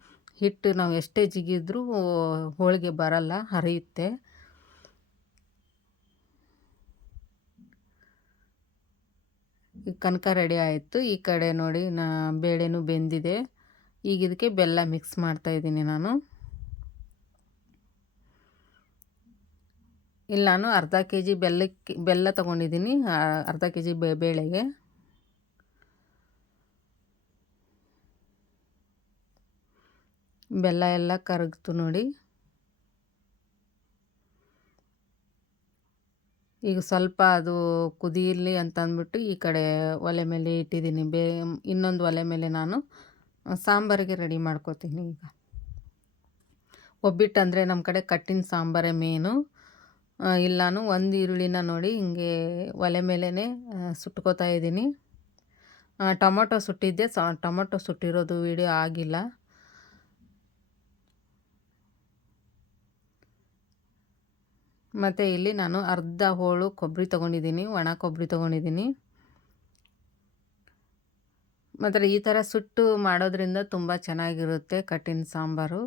ಹಿಟ್ಟು ನಾವು ಎಷ್ಟೇ ಜಿಗಿದ್ರೂ ಹೋಳಿಗೆ ಬರಲ್ಲ, ಹರಿಯುತ್ತೆ. ಈಗ ಕನಕ ರೆಡಿ ಆಯಿತು. ಈ ಕಡೆ ನೋಡಿ ಬೇಳೆನೂ ಬೆಂದಿದೆ. ಈಗ ಇದಕ್ಕೆ ಬೆಲ್ಲ ಮಿಕ್ಸ್ ಮಾಡ್ತಾಯಿದ್ದೀನಿ ನಾನು. ಇಲ್ಲಿ ನಾನು ಅರ್ಧ kg ಬೆಲ್ಲ ತೊಗೊಂಡಿದ್ದೀನಿ, ಅರ್ಧ kg ಬೇಳೆಗೆ. ಬೆಲ್ಲ ಎಲ್ಲ ಕರಗ್ತು ನೋಡಿ. ಈಗ ಸ್ವಲ್ಪ ಅದು ಕುದೀಲಿ ಅಂತ ಅಂದ್ಬಿಟ್ಟು ಈ ಕಡೆ ಒಲೆ ಮೇಲೆ ಇಟ್ಟಿದ್ದೀನಿ. ಇನ್ನೊಂದು ಒಲೆ ಮೇಲೆ ನಾನು ಸಾಂಬಾರಿಗೆ ರೆಡಿ ಮಾಡ್ಕೋತೀನಿ. ಈಗ ಒಬ್ಬಟ್ಟು ಅಂದರೆ ನಮ್ಮ ಕಡೆ ಕಟ್ಟಿನ ಸಾಂಬಾರೇ ಮೇನು. ಇಲ್ಲಿ ನಾನು ಒಂದು ಈರುಳ್ಳಿನ ನೋಡಿ ಹಿಂಗೆ ಒಲೆ ಮೇಲೇ ಸುಟ್ಕೋತಾ ಇದ್ದೀನಿ. ಟೊಮೊಟೊ ಸುಟ್ಟಿದ್ದೆ, ಟೊಮೊಟೊ ಸುಟ್ಟಿರೋದು ವಿಡಿಯೋ ಆಗಿಲ್ಲ. ಮತ್ತು ಇಲ್ಲಿ ನಾನು ಅರ್ಧ ಹೋಳು ಕೊಬ್ಬರಿ ತೊಗೊಂಡಿದ್ದೀನಿ, ಒಣ ಕೊಬ್ಬರಿ ತೊಗೊಂಡಿದ್ದೀನಿ. ಮತ್ತು ಈ ಥರ ಸುಟ್ಟು ಮಾಡೋದ್ರಿಂದ ತುಂಬ ಚೆನ್ನಾಗಿರುತ್ತೆ ಕಟ್ಟಿನ ಸಾಂಬಾರು.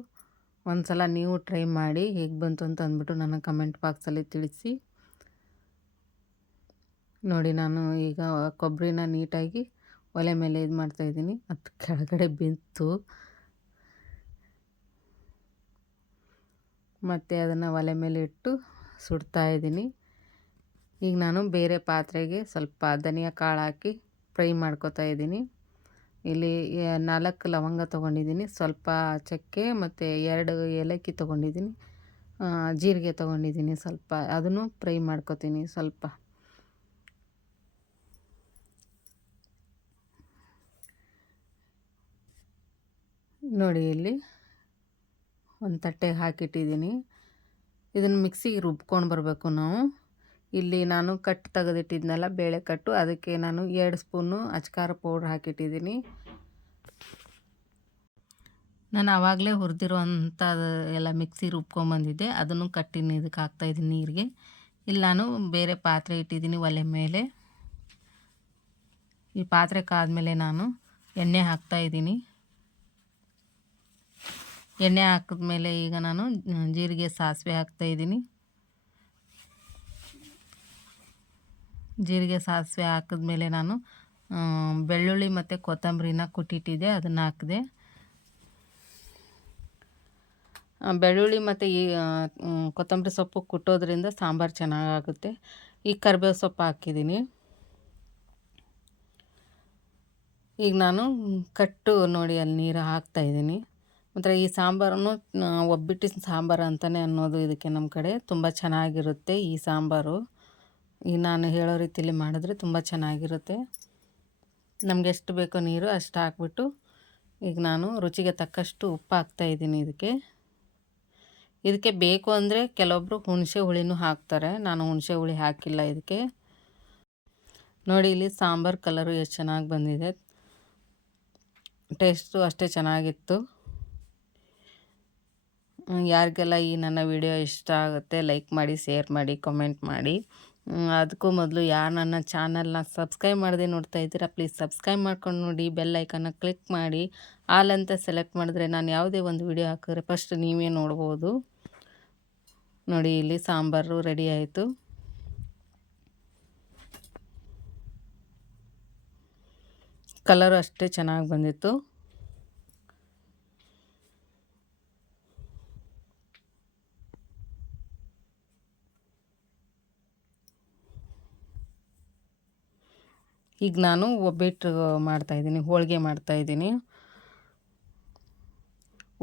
ಒಂದು ಸಲ ನೀವು ಟ್ರೈ ಮಾಡಿ ಹೇಗೆ ಬಂತು ಅಂತ ಅಂದ್ಬಿಟ್ಟು ನನಗೆ ಕಮೆಂಟ್ ಬಾಕ್ಸಲ್ಲಿ ತಿಳಿಸಿ. ನೋಡಿ ನಾನು ಈಗ ಕೊಬ್ಬರಿನ ನೀಟಾಗಿ ಒಲೆ ಮೇಲೆ ಇದು ಮಾಡ್ತಾಯಿದ್ದೀನಿ. ಅದು ಕೆಳಗಡೆ ಬಿತ್ತು. ಮತ್ತು ಅದನ್ನು ಒಲೆ ಮೇಲೆ ಇಟ್ಟು ಸುಡ್ತಾಯಿದ್ದೀನಿ. ಈಗ ನಾನು ಬೇರೆ ಪಾತ್ರೆಗೆ ಸ್ವಲ್ಪ ಧನಿಯಾ ಕಾಳು ಹಾಕಿ ಫ್ರೈ ಮಾಡ್ಕೊತಾ ಇದ್ದೀನಿ. ಇಲ್ಲಿ 4 ಲವಂಗ ತೊಗೊಂಡಿದ್ದೀನಿ, ಸ್ವಲ್ಪ ಚಕ್ಕೆ ಮತ್ತು 2 ಏಲಕ್ಕಿ ತೊಗೊಂಡಿದ್ದೀನಿ, ಜೀರಿಗೆ ತೊಗೊಂಡಿದ್ದೀನಿ. ಸ್ವಲ್ಪ ಅದನ್ನು ಫ್ರೈ ಮಾಡ್ಕೊತೀನಿ ಸ್ವಲ್ಪ. ನೋಡಿ ಇಲ್ಲಿ ಒಂದು ತಟ್ಟೆಗೆ ಹಾಕಿಟ್ಟಿದ್ದೀನಿ. ಇದನ್ನು ಮಿಕ್ಸಿಗೆ ರುಬ್ಕೊಂಡು ಬರಬೇಕು ನಾವು. ಇಲ್ಲಿ ನಾನು ಕಟ್ಟು ತೆಗೆದಿಟ್ಟಿದ್ನಲ್ಲ ಬೇಳೆ ಕಟ್ಟು, ಅದಕ್ಕೆ ನಾನು 2 ಸ್ಪೂನು ಅಚ್ಕಾರ ಪೌಡ್ರ್ ಹಾಕಿಟ್ಟಿದ್ದೀನಿ. ನಾನು ಆವಾಗಲೇ ಹುರಿದಿರುವಂಥದ್ದು ಎಲ್ಲ ಮಿಕ್ಸಿ ರುಬ್ಕೊಂಬಂದಿದ್ದೆ, ಅದನ್ನು ಕಟ್ಟಿನಿ ಇದಕ್ಕೆ ಹಾಕ್ತಾಯಿದ್ದೀನಿ ನೀರಿಗೆ. ಇಲ್ಲಿ ನಾನು ಬೇರೆ ಪಾತ್ರೆ ಇಟ್ಟಿದ್ದೀನಿ ಒಲೆ ಮೇಲೆ. ಈ ಪಾತ್ರೆ ಕಾದ್ಮೇಲೆ ನಾನು ಎಣ್ಣೆ ಹಾಕ್ತಾಯಿದ್ದೀನಿ. ಎಣ್ಣೆ ಹಾಕಿದ್ಮೇಲೆ ಈಗ ನಾನು ಜೀರಿಗೆ ಸಾಸಿವೆ ಹಾಕ್ತಾಯಿದ್ದೀನಿ. ಜೀರಿಗೆ ಸಾಸಿವೆ ಹಾಕಿದ್ಮೇಲೆ ನಾನು ಬೆಳ್ಳುಳ್ಳಿ ಮತ್ತು ಕೊತ್ತಂಬರಿನ ಕುಟ್ಟಿಟ್ಟಿದ್ದೆ, ಅದನ್ನು ಹಾಕಿದೆ. ಬೆಳ್ಳುಳ್ಳಿ ಮತ್ತು ಈ ಕೊತ್ತಂಬರಿ ಸೊಪ್ಪು ಕುಟ್ಟೋದ್ರಿಂದ ಸಾಂಬಾರು ಚೆನ್ನಾಗಾಗುತ್ತೆ. ಈಗ ಕರಿಬೇವು ಸೊಪ್ಪು ಹಾಕಿದ್ದೀನಿ. ಈಗ ನಾನು ಕಟ್ಟು ನೋಡಿ ಅಲ್ಲಿ ನೀರು ಹಾಕ್ತಾಯಿದ್ದೀನಿ. ಮತ್ತು ಈ ಸಾಂಬಾರನ್ನು ಒಬ್ಬಟ್ಟಿನ ಸಾಂಬಾರು ಅಂತಲೇ ಅನ್ನೋದು ಇದಕ್ಕೆ ನಮ್ಮ ಕಡೆ. ತುಂಬ ಚೆನ್ನಾಗಿರುತ್ತೆ ಈ ಸಾಂಬಾರು. ಈಗ ನಾನು ಹೇಳೋ ರೀತಿಯಲ್ಲಿ ಮಾಡಿದ್ರೆ ತುಂಬ ಚೆನ್ನಾಗಿರುತ್ತೆ. ನಮ್ಗೆ ಎಷ್ಟು ಬೇಕೋ ನೀರು ಅಷ್ಟು ಹಾಕ್ಬಿಟ್ಟು ಈಗ ನಾನು ರುಚಿಗೆ ತಕ್ಕಷ್ಟು ಉಪ್ಪು ಹಾಕ್ತಾಯಿದ್ದೀನಿ ಇದಕ್ಕೆ ಬೇಕು ಅಂದರೆ ಕೆಲವೊಬ್ಬರು ಹುಣಸೆ ಹುಳಿನೂ ಹಾಕ್ತಾರೆ. ನಾನು ಹುಣಸೆ ಹುಳಿ ಹಾಕಿಲ್ಲ ಇದಕ್ಕೆ. ನೋಡಿ ಇಲ್ಲಿ ಸಾಂಬಾರು ಕಲರು ಎಷ್ಟು ಚೆನ್ನಾಗಿ ಬಂದಿದೆ, ಟೇಸ್ಟು ಅಷ್ಟೇ ಚೆನ್ನಾಗಿತ್ತು. ಯಾರಿಗೆಲ್ಲ ಈ ನನ್ನ ವಿಡಿಯೋ ಇಷ್ಟ ಆಗುತ್ತೆ ಲೈಕ್ ಮಾಡಿ, ಶೇರ್ ಮಾಡಿ, ಕಮೆಂಟ್ ಮಾಡಿ. ಅದಕ್ಕೂ ಮೊದಲು ಯಾರು ನನ್ನ ಚಾನಲ್ನ ಸಬ್ಸ್ಕ್ರೈಬ್ ಮಾಡದೆ ನೋಡ್ತಾ ಇದ್ದೀರಾ ಪ್ಲೀಸ್ ಸಬ್ಸ್ಕ್ರೈಬ್ ಮಾಡ್ಕೊಂಡು ನೋಡಿ. ಬೆಲ್ ಐಕನ್ನ ಕ್ಲಿಕ್ ಮಾಡಿ ಆಲ್ ಅಂತ ಸೆಲೆಕ್ಟ್ ಮಾಡಿದ್ರೆ ನಾನು ಯಾವುದೇ ಒಂದು ವಿಡಿಯೋ ಹಾಕಿದ್ರೆ ಫಸ್ಟ್ ನೀವೇ ನೋಡ್ಬೋದು. ನೋಡಿ ಇಲ್ಲಿ ಸಾಂಬಾರು ರೆಡಿ ಆಯಿತು. ಕಲರು ಅಷ್ಟೇ ಚೆನ್ನಾಗಿ ಬಂದಿತ್ತು. ಈಗ ನಾನು ಒಬ್ಬಟ್ಟು ಮಾಡ್ತಾಯಿದ್ದೀನಿ, ಹೋಳಿಗೆ ಮಾಡ್ತಾಯಿದ್ದೀನಿ.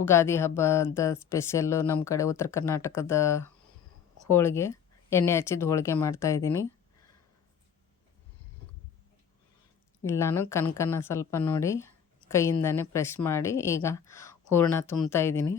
ಉಗಾದಿ ಹಬ್ಬದ ಸ್ಪೆಷಲ್ಲು ನಮ್ಮ ಕಡೆ ಉತ್ತರ ಕರ್ನಾಟಕದ ಹೋಳಿಗೆ, ಎಣ್ಣೆ ಹಚ್ಚಿದ ಹೋಳಿಗೆ ಮಾಡ್ತಾಯಿದ್ದೀನಿ. ಇಲ್ಲಿ ನಾನು ಕನಕನ ಸ್ವಲ್ಪ ನೋಡಿ ಕೈಯಿಂದನೇ ಪ್ರೆಸ್ ಮಾಡಿ ಈಗ ಹೂರಣ ತುಂಬ್ತಾಯಿದ್ದೀನಿ.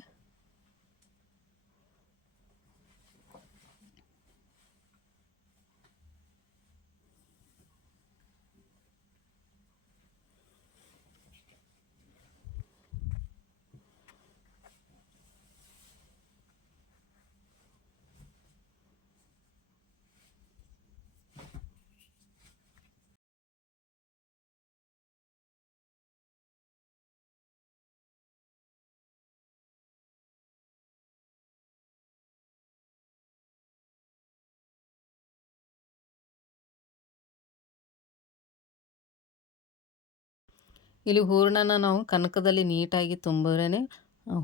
ಇಲ್ಲಿ ಹೂರಣನ ನಾವು ಕನಕದಲ್ಲಿ ನೀಟಾಗಿ ತುಂಬಿದ್ರೇ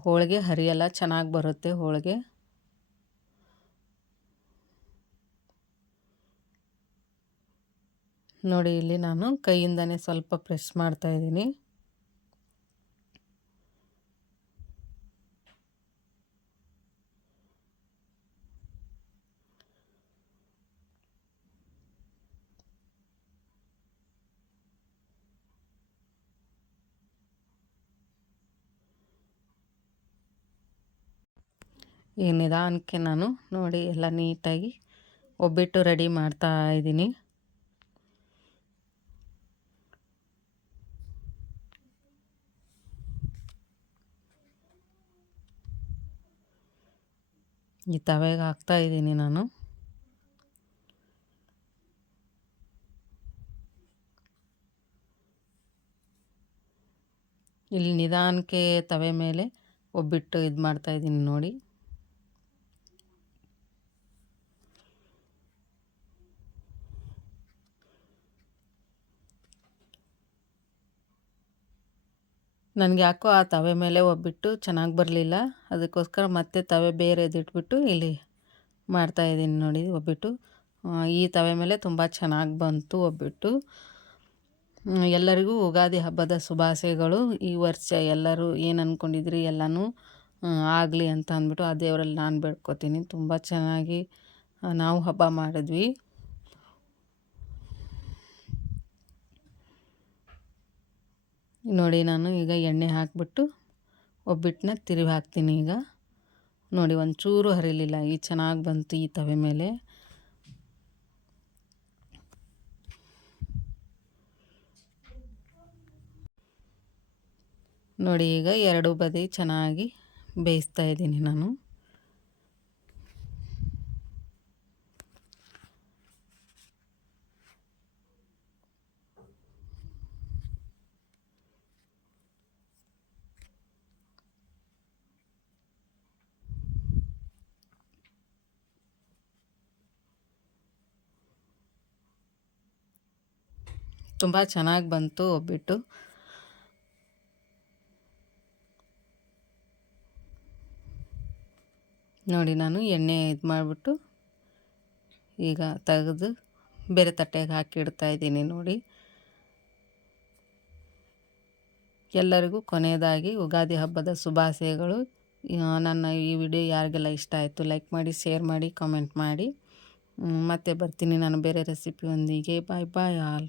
ಹೋಳಿಗೆ ಹರಿಯಲ್ಲ, ಚೆನ್ನಾಗಿ ಬರುತ್ತೆ ಹೋಳಿಗೆ. ನೋಡಿ ಇಲ್ಲಿ ನಾನು ಕೈಯಿಂದನೇ ಸ್ವಲ್ಪ ಪ್ರೆಸ್ ಮಾಡ್ತಾಯಿದ್ದೀನಿ. ಈ ನಿಧಾನಕ್ಕೆ ನಾನು ನೋಡಿ ಎಲ್ಲ ನೀಟಾಗಿ ಒಬ್ಬಟ್ಟು ರೆಡಿ ಮಾಡ್ತಾ ಇದ್ದೀನಿ. ಈ ತವೆಗೆ ಹಾಕ್ತಾ ಇದ್ದೀನಿ ನಾನು. ಇಲ್ಲಿ ನಿಧಾನಕ್ಕೆ ತವೆ ಮೇಲೆ ಒಬ್ಬಟ್ಟು ಇದು ಮಾಡ್ತಾಯಿದ್ದೀನಿ ನೋಡಿ. ನನಗೆ ಯಾಕೋ ಆ ತವೆ ಮೇಲೆ ಒಬ್ಬಟ್ಟು ಚೆನ್ನಾಗಿ ಬರಲಿಲ್ಲ, ಅದಕ್ಕೋಸ್ಕರ ಮತ್ತೆ ತವೆ ಬೇರೆದಿಟ್ಬಿಟ್ಟು ಇಲ್ಲಿ ಮಾಡ್ತಾಯಿದ್ದೀನಿ ನೋಡಿ ಒಬ್ಬಟ್ಟು. ಈ ತವೆ ಮೇಲೆ ತುಂಬ ಚೆನ್ನಾಗಿ ಬಂತು ಒಬ್ಬಟ್ಟು. ಎಲ್ಲರಿಗೂ ಯುಗಾದಿ ಹಬ್ಬದ ಶುಭಾಶಯಗಳು. ಈ ವರ್ಷ ಎಲ್ಲರೂ ಏನು ಅಂದ್ಕೊಂಡಿದ್ರಿ ಎಲ್ಲನೂ ಆಗಲಿ ಅಂತ ಅಂದ್ಬಿಟ್ಟು ಆ ದೇವರಲ್ಲಿ ನಾನು ಬೇಡ್ಕೊತೀನಿ. ತುಂಬ ಚೆನ್ನಾಗಿ ನಾವು ಹಬ್ಬ ಮಾಡಿದ್ವಿ. ನೋಡಿ ನಾನು ಈಗ ಎಣ್ಣೆ ಹಾಕಿಬಿಟ್ಟು ಒಬ್ಬಟ್ಟನ್ನ ತಿರುವಿ ಹಾಕ್ತೀನಿ. ಈಗ ನೋಡಿ ಒಂಚೂರು ಹರಿಲಿಲ್ಲ, ಈ ಚೆನ್ನಾಗಿ ಬಂತು ಈ ತವೆ ಮೇಲೆ. ನೋಡಿ ಈಗ ಎರಡು ಬದಿ ಚೆನ್ನಾಗಿ ಬೇಯಿಸ್ತಾ ಇದ್ದೀನಿ ನಾನು. ತುಂಬ ಚೆನ್ನಾಗಿ ಬಂತು ಒಬ್ಬಿಟ್ಟು. ನೋಡಿ ನಾನು ಎಣ್ಣೆ ಇದು ಮಾಡಿಬಿಟ್ಟು ಈಗ ತೆಗೆದು ಬೇರೆ ತಟ್ಟೆಗೆ ಹಾಕಿ ಇಡ್ತಾ ಇದ್ದೀನಿ ನೋಡಿ. ಎಲ್ಲರಿಗೂ ಕೊನೆಯದಾಗಿ ಯುಗಾದಿ ಹಬ್ಬದ ಶುಭಾಶಯಗಳು. ನನ್ನ ಈ ವಿಡಿಯೋ ಯಾರಿಗೆಲ್ಲ ಇಷ್ಟ ಆಯಿತು ಲೈಕ್ ಮಾಡಿ, ಶೇರ್ ಮಾಡಿ, ಕಾಮೆಂಟ್ ಮಾಡಿ. ಮತ್ತೆ ಬರ್ತೀನಿ ನಾನು ಬೇರೆ ರೆಸಿಪಿಯೊಂದಿಗೆ. ಬಾಯ್ ಬಾಯ್ ಆಲ್.